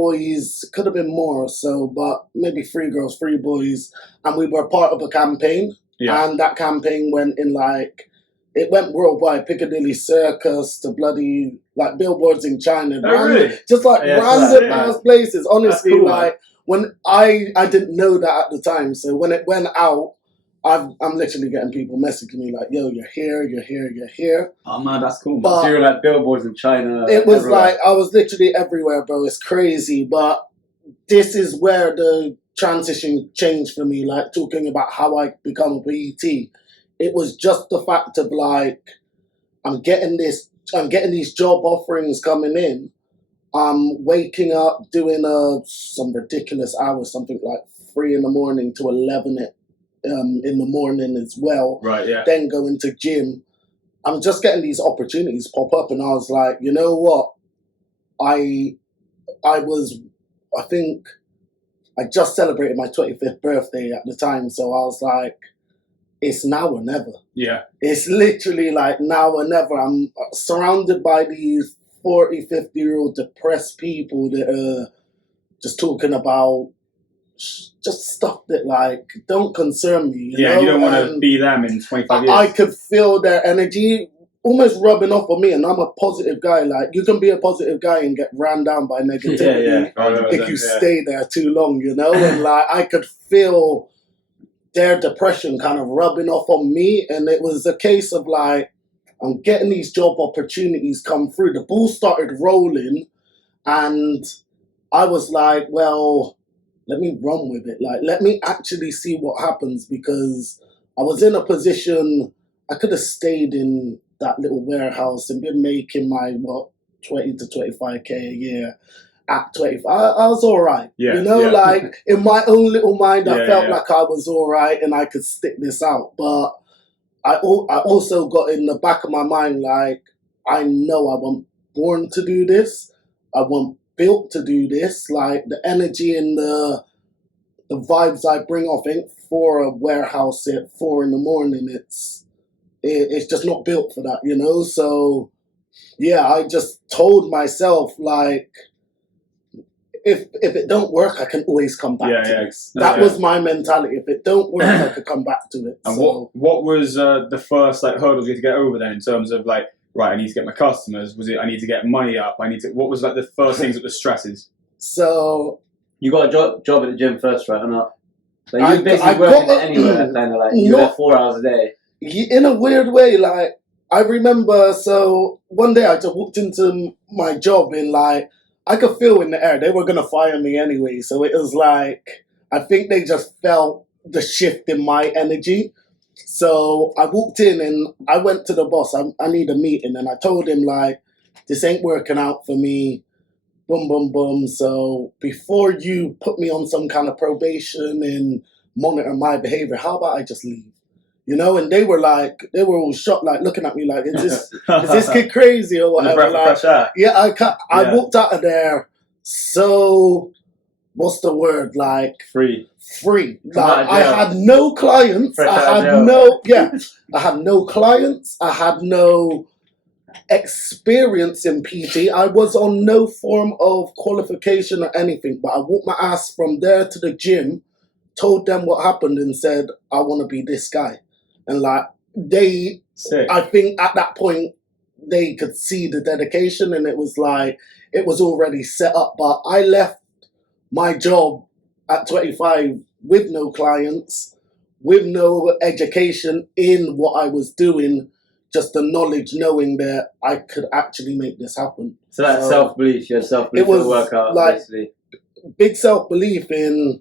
boys, could have been more or so, but maybe 3 girls, 3 boys, and we were part of a campaign. Yeah. And that campaign went in like, it went worldwide, Piccadilly Circus to bloody like billboards in China. Oh, really? Just like Yeah, random yeah. ass places. Honestly, cool, like when I didn't know that at the time. So when it went out, I'm literally getting people messaging me like, "Yo, you're here, you're here, you're here." Oh man, that's cool. Man. But So you were like billboards in China. it was everywhere. like I was literally everywhere, bro. It's crazy, but this is where the transition changed for me. Like talking about how I become a PET, it was just the fact of like I'm getting these job offerings coming in. I'm waking up doing some ridiculous hours, something like 3 in the morning to 11 in the morning as well. Right. Yeah. Then going to gym. I'm just getting these opportunities pop up, and I was like, you know what? I think I just celebrated my 25th birthday at the time, so I was like, it's now or never. Yeah. It's literally like now or never. I'm surrounded by these 40, 50-year-old depressed people that are just talking about just stuff that like don't concern me. You know? You don't want to And be them in 25 years. I could feel their energy almost rubbing off on me, and I'm a positive guy. Like you can be a positive guy and get ran down by negativity if you stay there too long, you know. And like I could feel their depression kind of rubbing off on me, and it was a case of like I'm getting these job opportunities come through. The ball started rolling, and I was like, well, let me run with it. Like, let me actually see what happens, because I was in a position I could have stayed in that little warehouse and been making my 20 to 25k a year. At 25, I was all right. Yeah, you know, yeah. like in my own little mind, I Yeah, felt yeah. like I was all right and I could stick this out. But I also got in the back of my mind, like, I know I wasn't born to do this. I wasn't built to do this. Like the energy and the vibes I bring off ain't for a warehouse at 4 in the morning. It's just not built for that, you know? So yeah, I just told myself like, if it don't work, I can always come back to this. That was my mentality. If it don't work, I could come back to it. And so what was the first like hurdles you had to get over then in terms of like, right, I need to get my customers? Was it I need to get money up? What was like the first things that were stresses? So you got a job at the gym first, right? Or not? Like you were basically I working got anywhere, kind of like you were there 4 hours a day. in a weird way, like I remember. So one day I just walked into my job and like I could feel in the air they were gonna fire me anyway. So it was like I think they just felt the shift in my energy. So I walked in and I went to the boss. I need a meeting, and I told him like this ain't working out for me. Boom, boom, boom. So before you put me on some kind of probation and monitor my behavior, how about I just leave? You know, and they were all shocked, like looking at me like, is this kid crazy or whatever? Like, yeah, I walked out of there. So, what's the word? Like Free. Like I had no clients. I had no clients. I had no experience in PT. I was on no form of qualification or anything. But I walked my ass from there to the gym, told them what happened, and said, I want to be this guy. And like I think at that point they could see the dedication, and it was like it was already set up. But I left my job at 25 with no clients, with no education in what I was doing, just the knowledge, knowing that I could actually make this happen. So that self-belief, your self-belief it was to work out, like basically. Big self-belief in,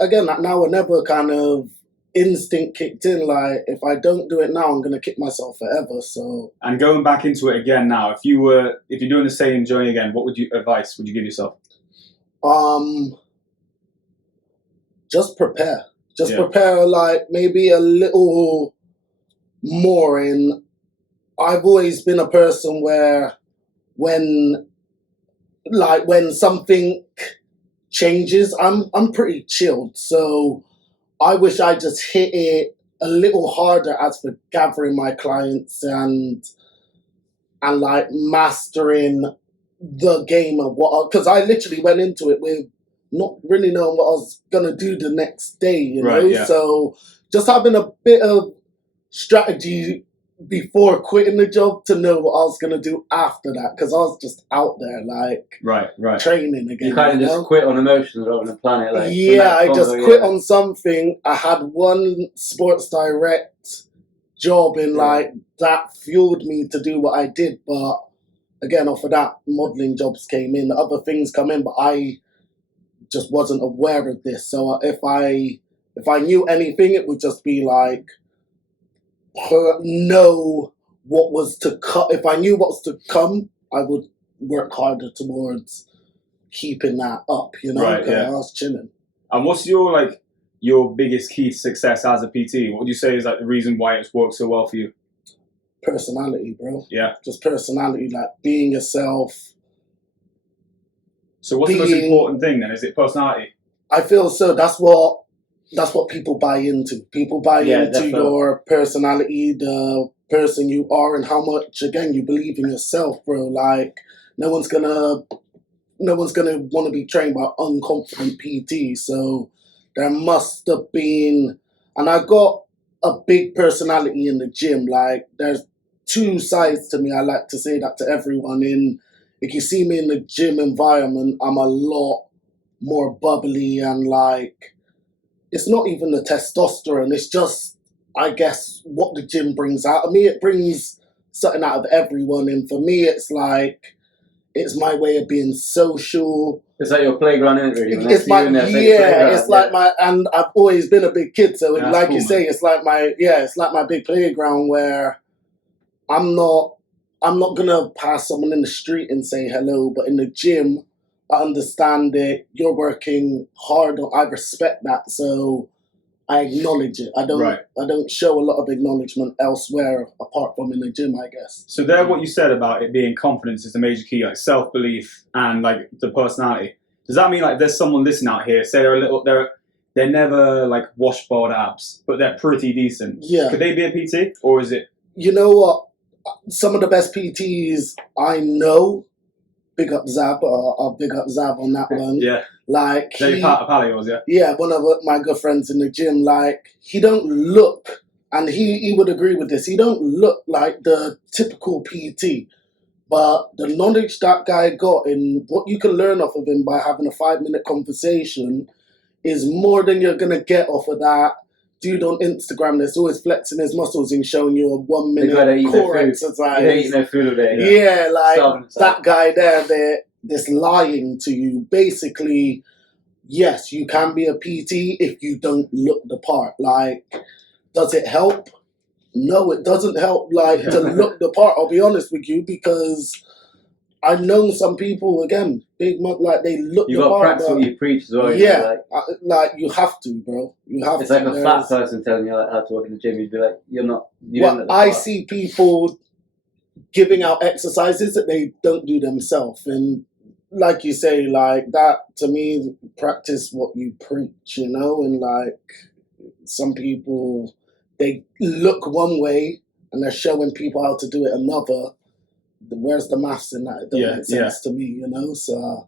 again, that now or never kind of instinct kicked in. Like, if I don't do it now, I'm going to kick myself forever. So, and going back into it again now, if you're doing the same journey again, what advice would you give yourself? Just prepare. Prepare, like maybe a little more. And I've always been a person where when something changes, I'm pretty chilled. So I wish I just hit it a little harder as for gathering my clients and like mastering the game of what, because I literally went into it with not really knowing what I was gonna do the next day, you know. Right, yeah. So just having a bit of strategy before quitting the job to know what I was gonna do after that, because I was just out there like Right. training again. You kind of just quit on emotions rather than plan it. Like yeah, I just quit on something. I had one Sports Direct job, and like that fueled me to do what I did. But again, off of that, modelling jobs came in, other things come in, but I just wasn't aware of this. So if I knew anything, it would just be like know what was to cut. If I knew what was to come, I would work harder towards keeping that up. You know, Right, yeah. I was chilling. And what's your biggest key to success as a PT? What would you say is like the reason why it's worked so well for you? Personality, bro. Yeah. Just personality, like being yourself. So what's the most important thing then? Is it personality? I feel so. That's what people buy into. People buy into definitely. your personality, the person you are, and how much again you believe in yourself, bro. Like no one's gonna want to be trained by unconfident PT. So there must have been, and I got a big personality in the gym. Like there's two sides to me. I like to say that to everyone. If you see me in the gym environment, I'm a lot more bubbly and like, it's not even the testosterone. It's just, I guess, what the gym brings out of me. It brings something out of everyone. And for me, it's like, it's my way of being social. It's like your playground, isn't it? Really? It's my, it's like my, and I've always been a big kid. So That's like cool, you say, it's like my big playground where I'm not gonna pass someone in the street and say hello, but in the gym, I understand it. You're working hard. I respect that, so I acknowledge it. I don't show a lot of acknowledgement elsewhere apart from in the gym, I guess. So there, what you said about it being confidence is the major key, like self-belief and like the personality. Does that mean like there's someone listening out here, say they're never like washboard abs, but they're pretty decent? Yeah. Could they be a PT, or is it? You know what? Some of the best PTs I know, big up Zab, I'll big up Zab on that one. Yeah. Like They part of Palios, yeah. Yeah, one of my good friends in the gym, like he don't look, and he would agree with this, he don't look like the typical PT, but the knowledge that guy got and what you can learn off of him by having a 5-minute conversation is more than you're going to get off of that dude on Instagram that's always flexing his muscles and showing you a 1 minute core exercise. They don't eat no food all day. Yeah, like that guy there, that's lying to you. Basically, yes, you can be a PT if you don't look the part. Like, does it help? No, it doesn't help, like, to look the part, I'll be honest with you, because I've known some people, again, big mug, like, they look the part. You got to practice what you preach as well. Yeah, like, you have to, bro. You have to. It's like a fat person telling you like, how to work in the gym. You'd be like, you don't look the part. I see people giving out exercises that they don't do themselves, and like you say, like, that, to me, practice what you preach, you know, and like, some people, they look one way and they're showing people how to do it another. Where's the maths in that? It doesn't make sense to me, you know. So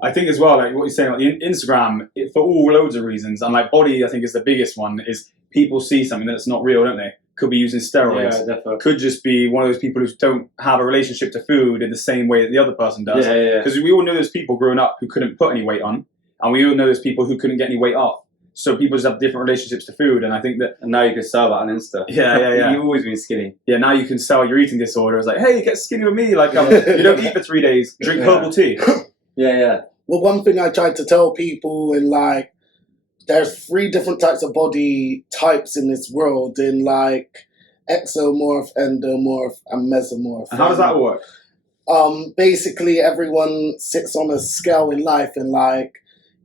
I think as well, like what you're saying, like Instagram, for all loads of reasons, and like body, I think is the biggest one. Is people see something that's not real, don't they? Could be using steroids. Yeah, definitely. Could just be one of those people who don't have a relationship to food in the same way that the other person does. Yeah. Because we all know there's people growing up who couldn't put any weight on, and we all know there's people who couldn't get any weight off. So people just have different relationships to food, and I think that... And now you can sell that on Insta. Yeah. You've always been skinny. Yeah, now you can sell your eating disorder. It's like, hey, get skinny with me. Like, you don't eat for 3 days. Drink herbal tea. Yeah. Well, one thing I tried to tell people, in like, there's 3 different types of body types in this world, in like exomorph, endomorph, and mesomorph. And how does that work? Basically, everyone sits on a scale in life, and like,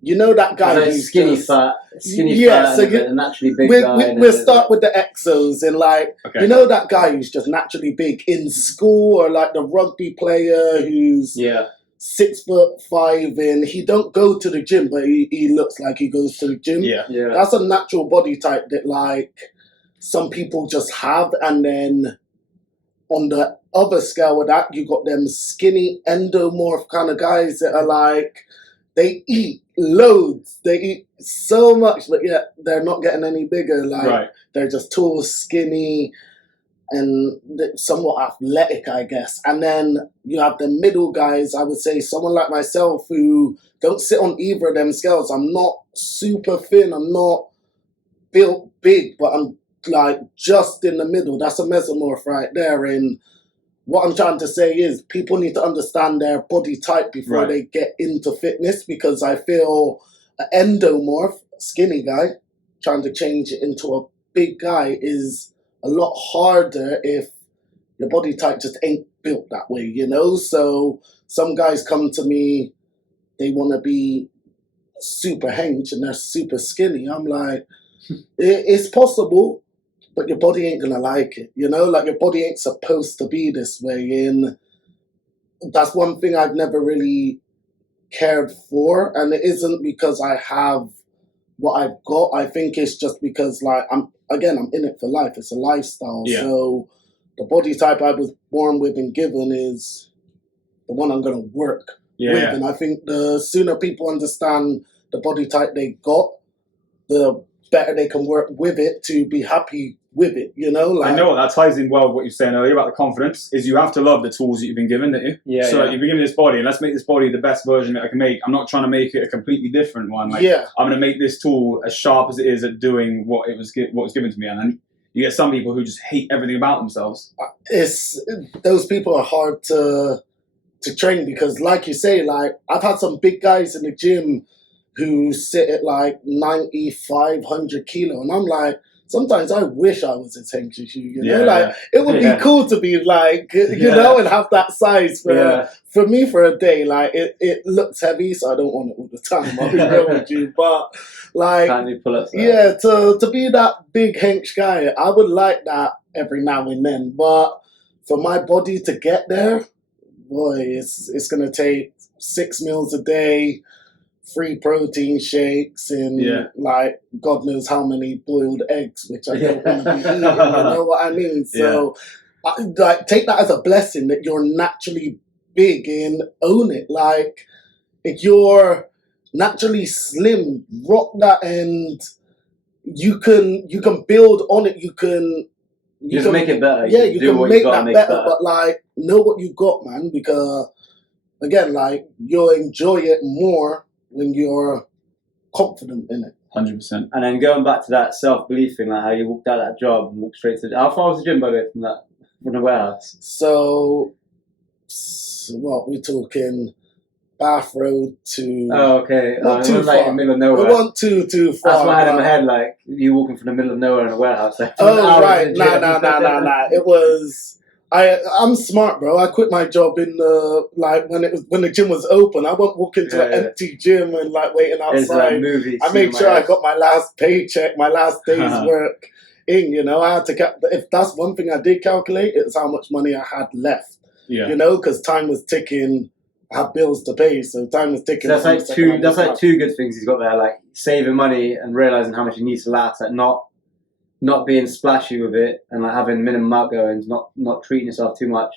you know that guy who's skinny fat, so a naturally big guy. We'll start with the exos, and like, you know that guy who's just naturally big in school, or like the rugby player who's 6'5", and he don't go to the gym, but he looks like he goes to the gym. Yeah. That's a natural body type that like some people just have, and then on the other scale of that, you got them skinny endomorph kind of guys that are like, they eat loads, they eat so much, but yet they're not getting any bigger. Like they're just tall, skinny, and somewhat athletic, I guess. And then you have the middle guys, I would say someone like myself who don't sit on either of them scales. I'm not super thin, I'm not built big, but I'm like just in the middle. That's a mesomorph right there. And what I'm trying to say is people need to understand their body type before they get into fitness, because I feel an endomorph, skinny guy, trying to change it into a big guy is a lot harder if your body type just ain't built that way, you know? So some guys come to me, they want to be super hench and they're super skinny. I'm like, it's possible, but your body ain't gonna like it, you know? Like, your body ain't supposed to be this way. And that's one thing I've never really cared for. And it isn't because I have what I've got. I think it's just because, like, I'm in it for life. It's a lifestyle. So the body type I was born with and given is the one I'm gonna work with. And I think the sooner people understand the body type they got, the better they can work with it to be happy with it, you know? Like, I know that ties in well with what you were saying earlier about the confidence, is you have to love the tools that you've been given, don't you? Like, you've been given this body, and let's make this body the best version that I can make. I'm not trying to make it a completely different one. Like, I'm going to make this tool as sharp as it is at doing what was given to me. And then you get some people who just hate everything about themselves. Those people are hard to train, because, like you say, like, I've had some big guys in the gym who sit at like 95, 100 kilo, and I'm like, sometimes I wish I was as hench as you know? Like, it would be cool to be like, you know, and have that size for me for a day. Like, it looks heavy, so I don't want it all the time, I'll be real with you. But, like, to be that big hench guy, I would like that every now and then. But for my body to get there, boy, it's going to take 6 meals a day, 3 protein shakes, and like God knows how many boiled eggs, which I don't want to be eating, you know what I mean? So like, take that as a blessing that you're naturally big and own it. Like, if you're naturally slim, rock that, and you can build on it. You can make it better. Yeah, you can make that better, but like, know what you got, man, because again, like, you'll enjoy it more when you're confident in it. 100%. And then going back to that self-belief thing, like how you walked out of that job and walked straight to how far was the gym, by the way, from the warehouse? So what we're talking, Bath Road to... Oh, okay. Not too far. Like in the middle of nowhere. It wasn't too far. That's what I had in my head, like, you walking from the middle of nowhere in a warehouse. Like, right. Nah. It was... I'm smart, bro. I quit my job in the, like, when the gym was open. I won't walk into an empty gym and like waiting outside. I made sure I got my last paycheck, my last day's work in. You know, I had to. If that's one thing I did calculate, it's how much money I had left. Yeah. You know, because time was ticking. I had bills to pay, so time was ticking. So that's like two good things he's got there, like saving money and realizing how much he needs to last, like not being splashy with it, and like having minimum outgoings, not treating yourself too much,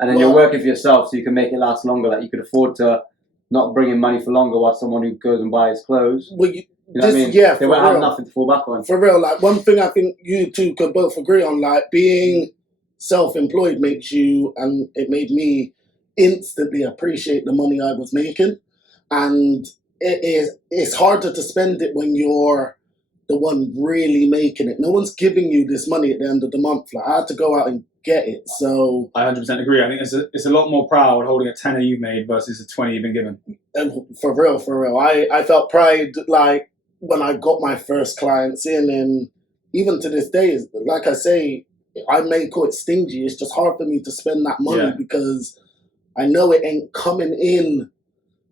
and then you're working for yourself, so you can make it last longer. Like, you could afford to not bring in money for longer, while someone who goes and buys clothes. Well, you know what I mean? They won't have nothing to fall back on. For real, like, one thing I think you two could both agree on, like, being self-employed makes you, and it made me instantly appreciate the money I was making, and it's harder to spend it when you're the one really making it. No one's giving you this money at the end of the month. Like, I had to go out and get it. So I 100% agree. I think it's a lot more proud holding a tenner you've made versus a 20 you've been given. For real. I felt pride, like, when I got my first clients in, and even to this day, like I say, I may call it stingy. It's just hard for me to spend that money because I know it ain't coming in.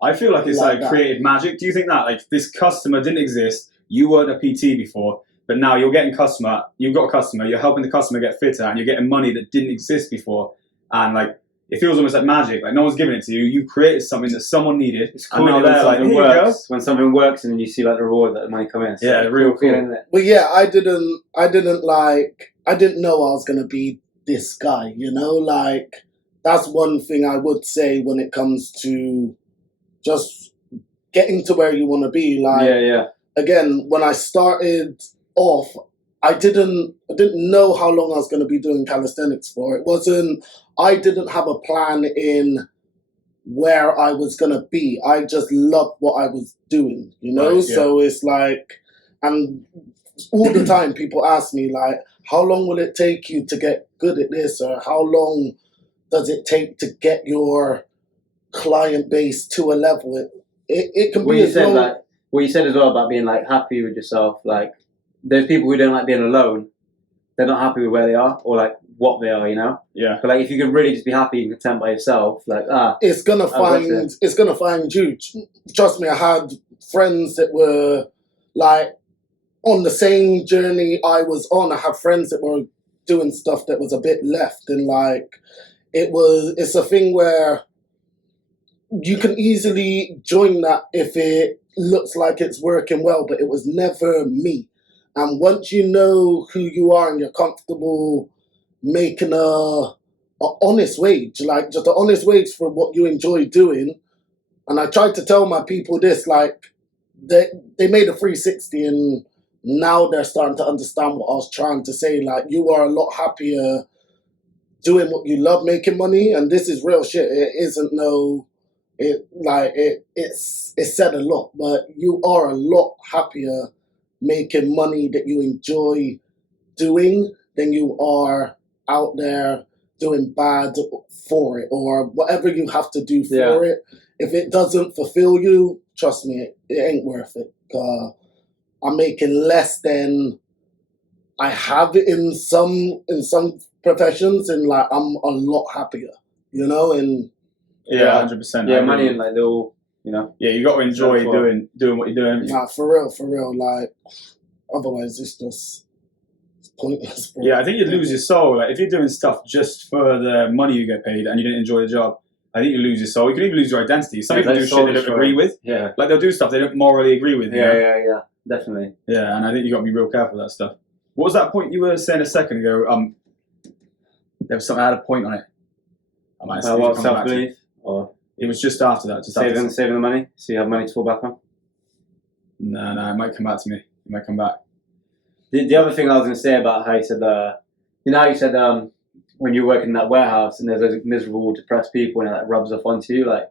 I feel like it's like created magic. Do you think that, like, this customer didn't exist? You weren't a PT before, but now you've got a customer, you're helping the customer get fitter, and you're getting money that didn't exist before. And like, it feels almost like magic. Like, no one's giving it to you. You created something that someone needed. It's cool when something works and then you see like the reward that the money comes in. So real cool. Well, yeah, I didn't know I was gonna be this guy, you know? Like, that's one thing I would say when it comes to just getting to where you want to be. Like, Yeah. again, when I started off, I didn't know how long I was going to be doing calisthenics for. I didn't have a plan in where I was going to be. I just loved what I was doing, you know? Right, yeah. So it's like, and all the time people ask me, like, how long will it take you to get good at this? Or how long does it take to get your client base to a level? It can What be you as said, long... like what you said as well about being like happy with yourself. Like there's people who don't like being alone. They're not happy with where they are or like what they are, you know. Yeah. But like if you can really just be happy and content by yourself, like it's gonna find you. Trust me, I had friends that were like on the same journey I was on. I have friends that were doing stuff that was a bit left, and like it's a thing where you can easily join that if it looks like it's working well, but it was never me. And once you know who you are and you're comfortable making a honest wage, like just an honest wage for what you enjoy doing. And I tried to tell my people this, like they made a 360 and now they're starting to understand what I was trying to say. Like, you are a lot happier doing what you love, making money, and this is real shit. It isn't it's said a lot, but you are a lot happier making money that you enjoy doing than you are out there doing bad for it or whatever you have to do for it. If it doesn't fulfill you, trust me, it ain't worth it. I'm making less than I have it in some professions, and like I'm a lot happier, you know. And Yeah, 100%. Yeah, money and like little, you know. Yeah, you got to enjoy doing what you're doing. nah, for real. Like, otherwise it's just pointless. Bro. Yeah, I think you'd lose your soul. Like if you're doing stuff just for the money you get paid and you didn't enjoy the job, I think you lose your soul. You can even lose your identity. Some people do shit they don't agree with. Yeah. Like they'll do stuff they don't morally agree with. Yeah, definitely. Yeah, and I think you got to be real careful with that stuff. What was that point you were saying a second ago? There was something I had a point on it. I might have What, self-belief? Or it was just after that. Just saving after the money, so you have money to fall back on. No, it might come back to me. It might come back. The other thing I was going to say about how you said, you know how you said when you're working in that warehouse and there's those miserable, depressed people and it like rubs off onto you, like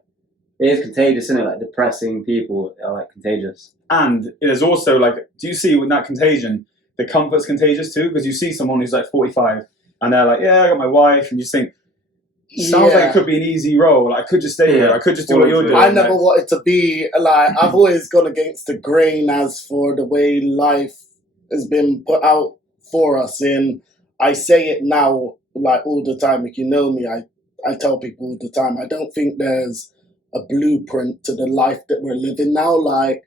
it is contagious, isn't it? Like depressing people are like contagious. And it is also like, do you see with that contagion, the comfort's contagious too? Because you see someone who's like 45 and they're like, yeah, I got my wife, and you just think, sounds like it could be an easy role. Like, I could just stay here. I could just do what you're doing. I never wanted to be like. I've always gone against the grain as for the way life has been put out for us. And I say it now, like all the time. If you know me, I tell people all the time. I don't think there's a blueprint to the life that we're living now. Like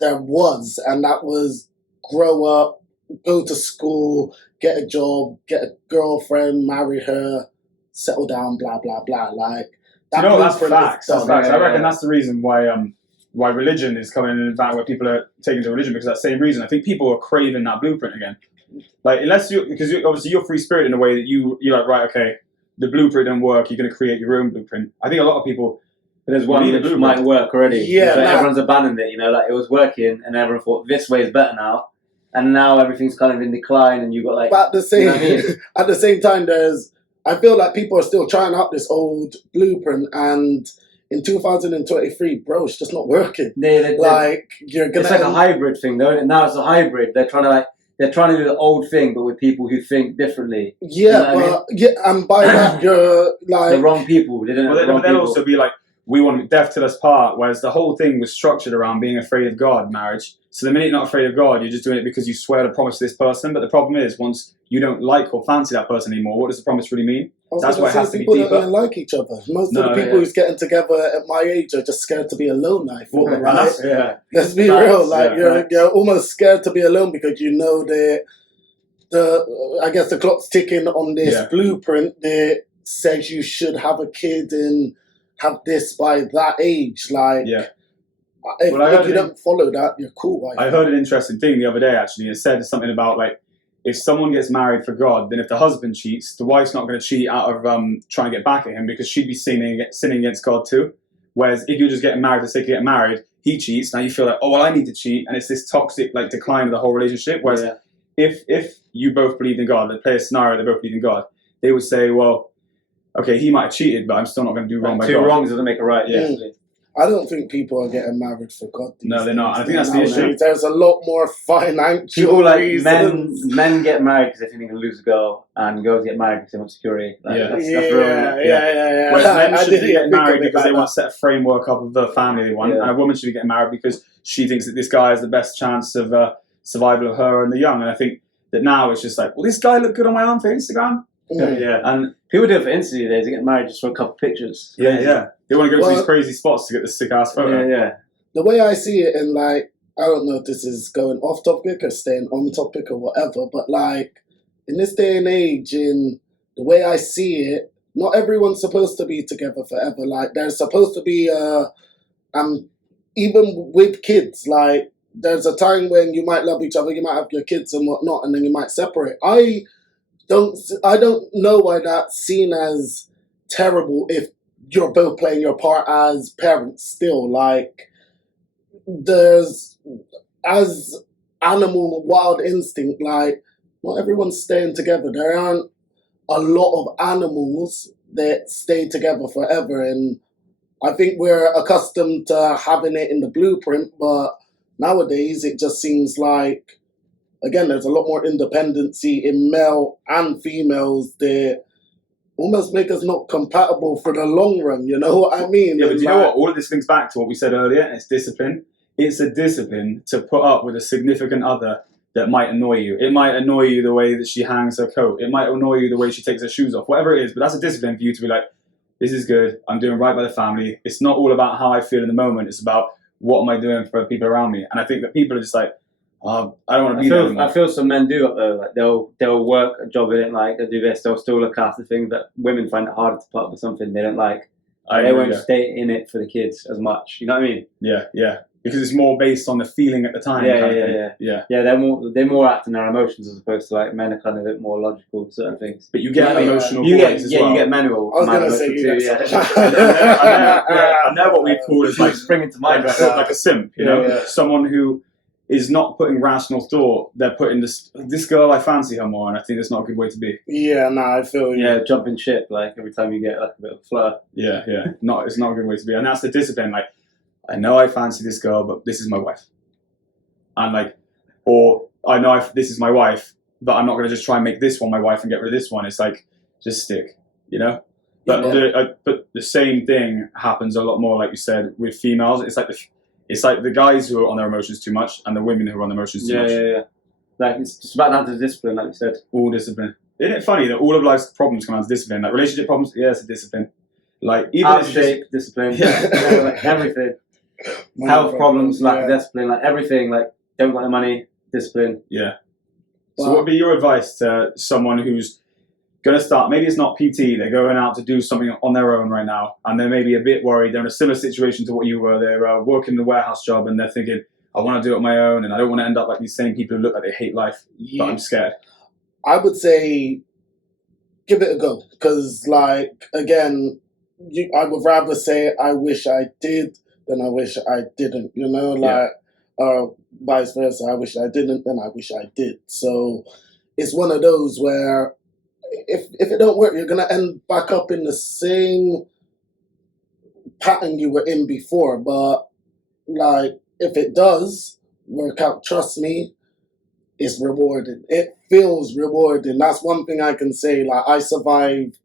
there was, and that was grow up, go to school, get a job, get a girlfriend, marry her, settle down, blah blah blah. Like that. You know, that's facts. That's facts. I reckon that's the reason why religion is coming in back, where people are taking to religion, because of that same reason. I think people are craving that blueprint again. Like unless because obviously you're free spirit in a way that you're like, right, okay, the blueprint didn't work. You're going to create your own blueprint. I think a lot of people. There's one that might work already. Yeah, like everyone's abandoned it. You know, like it was working, and everyone thought this way is better now. And now everything's kind of in decline, and you've got like. But at the same, you know what I mean? At the same time, I feel like people are still trying out this old blueprint, and in 2023, bro, it's just not working. Like you're gonna. It's like a hybrid thing, though. And now it's a hybrid. They're trying to do the old thing, but with people who think differently. Yeah, you know and by that you're like the wrong people. They'll also be like, we want death till us part, whereas the whole thing was structured around being afraid of God, marriage. So the minute you're not afraid of God, you're just doing it because you swear to promise to this person. But the problem is, once you don't like or fancy that person anymore, what does the promise really mean? That's why it has to be deeper. People don't even like each other. Most of the people who's getting together at my age are just scared to be alone, I feel, right? Let's be real. Like you're almost scared to be alone because you know that I guess the clock's ticking on this blueprint that says you should have a kid and have this by that age. Like, if you don't follow that, you're cool. I heard an interesting thing the other day, actually. It said something about, like, if someone gets married for God, then if the husband cheats, the wife's not going to cheat out of trying to get back at him, because she'd be sinning against God too. Whereas if you're just getting married for the sake of getting married, he cheats, now you feel like, oh, well, I need to cheat, and it's this toxic like decline of the whole relationship. Whereas if you both believed in God, let's play a scenario, they both believe in God, they would say, well, okay, he might have cheated, but I'm still not going to do wrong by God. Two wrongs doesn't make a right. Yeah. I don't think people are getting married for God. No, they're not. I think that's the issue. There's a lot more financial people like reasons. men get married because they think they can lose a girl, and girls get married because they want security. Like, Yeah. that's real. Whereas men should be getting married because they want to set a framework up of the family they want, and a woman should be getting married because she thinks that this guy has the best chance of survival of her and the young. And I think that now it's just like, well, this guy looked good on my arm for Instagram. And people do it for Insta these days. They get married just for a couple of pictures. They want to go to these crazy spots to get the sick ass photo. The way I see it, and like, I don't know if this is going off topic or staying on topic or whatever, but like, in this day and age, in the way I see it, not everyone's supposed to be together forever. Like, there's supposed to be even with kids, like, there's a time when you might love each other, you might have your kids and whatnot, and then you might separate. I don't know why that's seen as terrible if you're both playing your part as parents still. Like, there's, as animal wild instinct, like, not everyone's staying together. There aren't a lot of animals that stay together forever, and I think we're accustomed to having it in the blueprint, but nowadays it just seems like, again, there's a lot more independency in male and females that almost make us not compatible for the long run, you know what I mean? Yeah, but do you know what? All of this links back to what we said earlier, it's discipline. It's a discipline to put up with a significant other that might annoy you. It might annoy you the way that she hangs her coat. It might annoy you the way she takes her shoes off, whatever it is, but that's a discipline for you to be like, this is good, I'm doing right by the family. It's not all about how I feel in the moment, it's about what am I doing for people around me. And I think that people are just like, I don't want to be there anymore. I feel some men do it though. Like they'll work a job they don't like. They'll do this. They'll still look after things that women find it harder to put up with something they don't like. They won't stay in it for the kids as much. You know what I mean? Yeah. Because it's more based on the feeling at the time. Yeah. They're more acting their emotions as opposed to like men are kind of a bit more logical with certain things. But you get emotional boys as well. You get manual. I was going to say you I know what we call is like springing to mind. Like a simp, you know, someone who is not putting rational thought. They're putting this girl, I fancy her more, and I think that's not a good way to be. Yeah, I feel you. Yeah, jumping ship like every time you get like a bit of a flirt. Yeah. It's not a good way to be, and that's the discipline. Like, I know I fancy this girl, but this is my wife. I'm like, or I know this is my wife, but I'm not going to just try and make this one my wife and get rid of this one. It's like, just stick, you know? But the same thing happens a lot more, like you said, with females. It's like the guys who are on their emotions too much and the women who are on their emotions too much. Yeah. Like, it's just about down to discipline, like you said. All discipline. Isn't it funny that all of life's problems come down to discipline? Like, relationship problems, it's a discipline. Like, even out of shape, discipline. Like everything. Health problems, lack of discipline, like everything, like don't got the money, discipline. Yeah. So what would be your advice to someone who's going to start, maybe it's not PT, they're going out to do something on their own right now, and they're maybe a bit worried, they're in a similar situation to what you were, they're working the warehouse job, and they're thinking, I want to do it on my own, and I don't want to end up like these same people who look like they hate life, but I'm scared. I would say, give it a go, because like, again, I would rather say I wish I did than I wish I didn't, you know, like, vice versa. I wish I didn't, then I wish I did. So it's one of those where if it don't work, you're going to end back up in the same pattern you were in before. But like, if it does work out, trust me, it's rewarding. It feels rewarding. That's one thing I can say. Like, I survived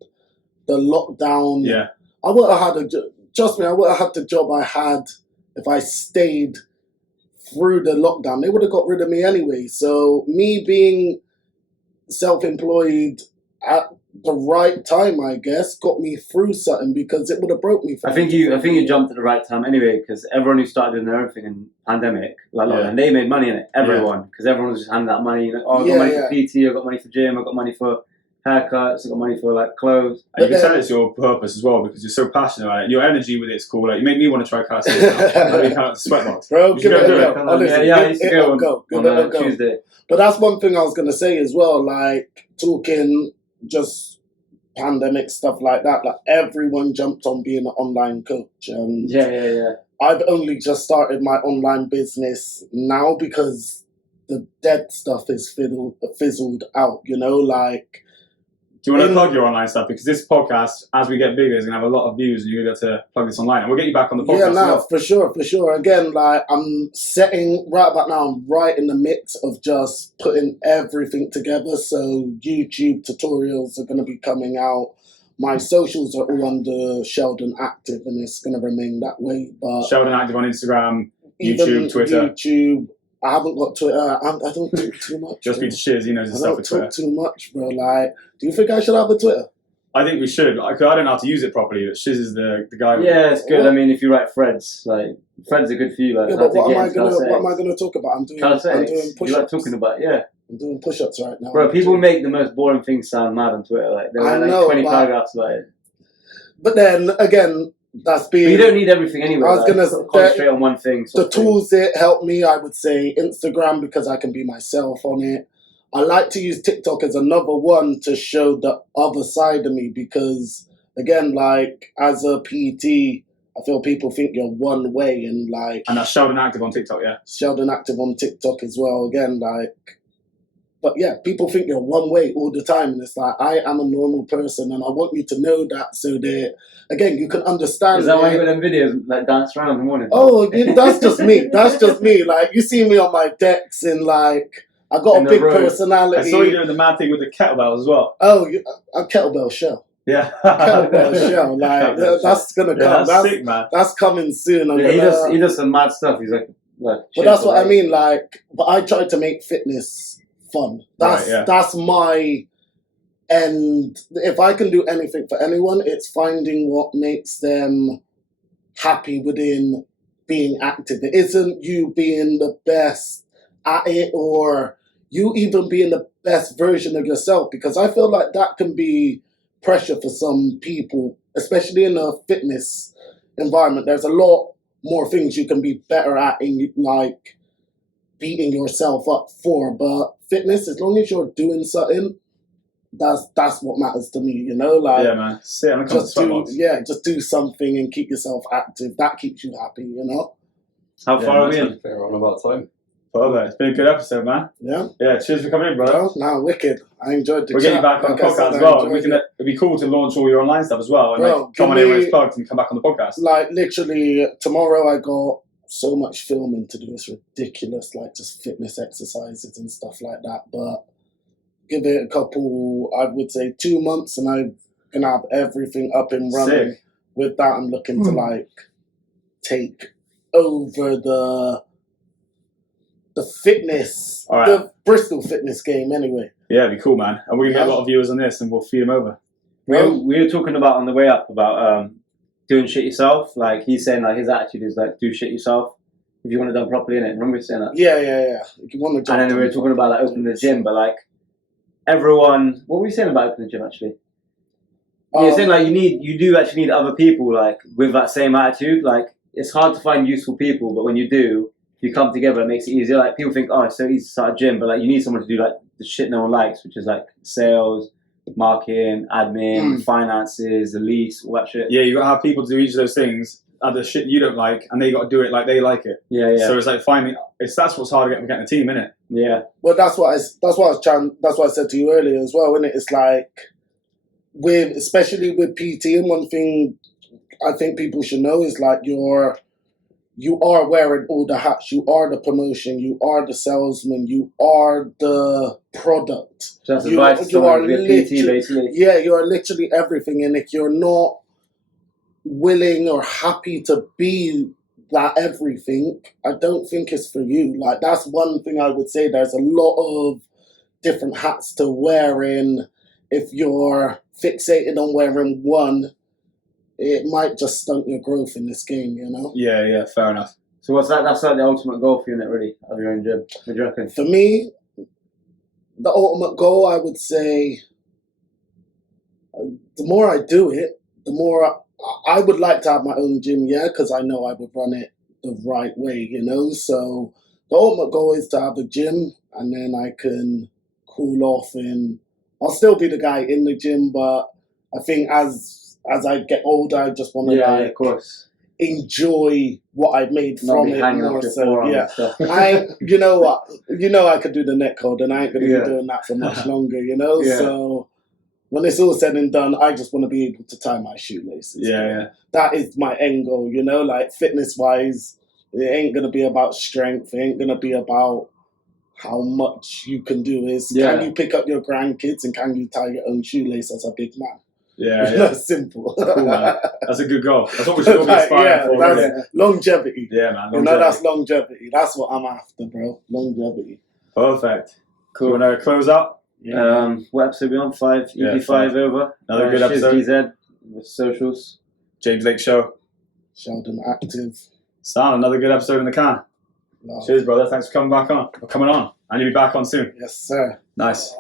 the lockdown. Yeah. I would have had trust me, I would have had the job I had if I stayed through the lockdown. They would have got rid of me anyway. So me being self-employed at the right time, I guess, got me through something, because it would have broke me. I think you jumped at the right time anyway, because everyone who started doing their own thing in pandemic, and they made money in it. Everyone, because everyone was just handing out money. Like, I got money for PT, I got money for gym, I got money for haircuts, I've got money for like clothes. And you can tell it's your purpose as well because you're so passionate about it. Your energy with it's cool. Like you make me want to try calisthenics now. Like, you kind of sweat box. Bro, give it a go. Honestly, I used to go Give on it a go. Tuesday. But that's one thing I was gonna say as well. Like talking just pandemic stuff like that. Like everyone jumped on being an online coach, and Yeah. I've only just started my online business now because the dead stuff is fizzled out. You know, like. Do you want to plug your online stuff? Because this podcast, as we get bigger, is going to have a lot of views and you're going to get to plug this online. And we'll get you back on the podcast. Yeah, no, for sure. Again, like I'm right about now, I'm right in the mix of just putting everything together. So YouTube tutorials are going to be coming out. My socials are all under Sheldon Active and it's going to remain that way. But Sheldon Active on Instagram, YouTube, Twitter. YouTube. I haven't got Twitter. I don't talk too much. Just be to Shiz, he knows his stuff with Twitter. I don't talk too much, bro. Like, do you think I should have a Twitter? I think we should. I don't know how to use it properly, but Shiz is the guy. Yeah, it's good. I mean, if you write threads, like threads are good for you. Like, yeah, but what am I gonna talk about? I'm doing push-ups. You like talking about, yeah. I'm doing push-ups right now. Bro, people make the most boring things sound mad on Twitter. Like there are like 20 paragraphs about it. But then again, that's being. But you don't need everything anyway. I was gonna concentrate on one thing. The tools that help me, I would say Instagram because I can be myself on it. I like to use TikTok as another one to show the other side of me because, again, like as a PT, I feel people think you're one way and like. And that's Sheldon Active on TikTok, yeah. Sheldon Active on TikTok as well. Again, like. But yeah, people think you're one way all the time, and it's like I am a normal person, and I want you to know that so that again you can understand. Is that why you got them videos like dance around in the morning? Oh, that's just me. That's just me. Like you see me on my decks and like I got a big personality. I saw you doing the mad thing with the kettlebells as well. Oh, a kettlebell shell. Yeah, kettlebell shell. Like that's gonna come. That's sick, man. That's coming soon. Yeah, he does some mad stuff. He's like. But that's what I mean. Like, but I try to make fitness fun. That's my end. If I can do anything for anyone, it's finding what makes them happy within being active. It isn't you being the best at it or you even being the best version of yourself because I feel like that can be pressure for some people, especially in a fitness environment. There's a lot more things you can be better at in like beating yourself up for, but fitness, as long as you're doing something, that's what matters to me, you know? Like yeah, man. Just do something and keep yourself active. That keeps you happy, you know? How far are we in? We're on about time. Perfect. It's been a good episode, man. Yeah. Yeah, cheers for coming in, bro. Nah, wicked. I enjoyed the We'll get you back on the podcast as well. It'd be cool to launch all your online stuff as well and like, come on in when it's plugged and come back on the podcast. Like literally tomorrow I got so much filming to do. It's ridiculous, like just fitness exercises and stuff like that. But give it a couple, I would say 2 months, and I'm gonna have everything up and running. Sick. With that, I'm looking to like take over the fitness, the Bristol fitness game. Anyway. Yeah, it'd be cool, man. And we're gonna get a lot of viewers on this, and we'll feed them over. We were talking about on the way up about doing shit yourself. Like he's saying, like his attitude is like do shit yourself if you want it done properly. In it, remember we saying that? Yeah. If you want to. And then we were talking about like opening the gym, but like everyone, what were we saying about opening the gym actually? You're saying like you do actually need other people like with that same attitude. Like it's hard to find useful people, but when you do, you come together. It makes it easier. Like people think, oh, it's so easy to start a gym, but like you need someone to do like the shit no one likes, which is like sales, marketing, admin, finances, the lease, all that shit. Yeah, you got to have people to do each of those things, the shit you don't like, and they got to do it like they like it. Yeah. So it's like finding, that's what's hard to getting a team, innit? Yeah. Well, that's what I said to you earlier as well, innit? It's like, especially with PT, and one thing I think people should know is like you are wearing all the hats. You are the promotion. You are the salesman. You are the product. So that's advice to a PT, basically. Yeah, you are literally everything. And if you're not willing or happy to be that everything, I don't think it's for you. Like, that's one thing I would say. There's a lot of different hats to wear in. If you're fixated on wearing one, it might just stunt your growth in this game, you know? Yeah, fair enough. So what's that? That's like the ultimate goal for you, isn't it, really, of your own gym? What do you reckon? For me, the ultimate goal, I would say, The more I do it, the more I would like to have my own gym, yeah, because I know I would run it the right way, you know. So the ultimate goal is to have a gym, and then I can cool off, and I'll still be the guy in the gym, but I think as I get older, I just want to Yeah, of course. enjoy what I've made Not from be it hanging more off your so. forearm Yeah, and stuff. you know what? You know I could do the net code, and I ain't gonna Yeah. be doing that for much longer. You know, Yeah. so when it's all said and done, I just want to be able to tie my shoelaces. Yeah. That is my end goal. You know, like fitness wise, it ain't gonna be about strength. It ain't gonna be about how much you can do. Is can you pick up your grandkids and can you tie your own shoelace as a big man? Yeah. That's simple. Cool, man. That's a good goal. That's what we should all be aspiring for. That's Really. longevity. Yeah, man. You know, that's longevity. That's what I'm after, bro. Longevity. Perfect. Cool. Want to close up? Yeah. What episode are we on? 5? Yeah, EV5 5. over. Another good Shiz episode. DZ with socials. James Lake Show. Sheldon Active. Sound, another good episode in the can. Love. Cheers, brother. Thanks for coming on. And you'll be back on soon. Yes, sir. Nice.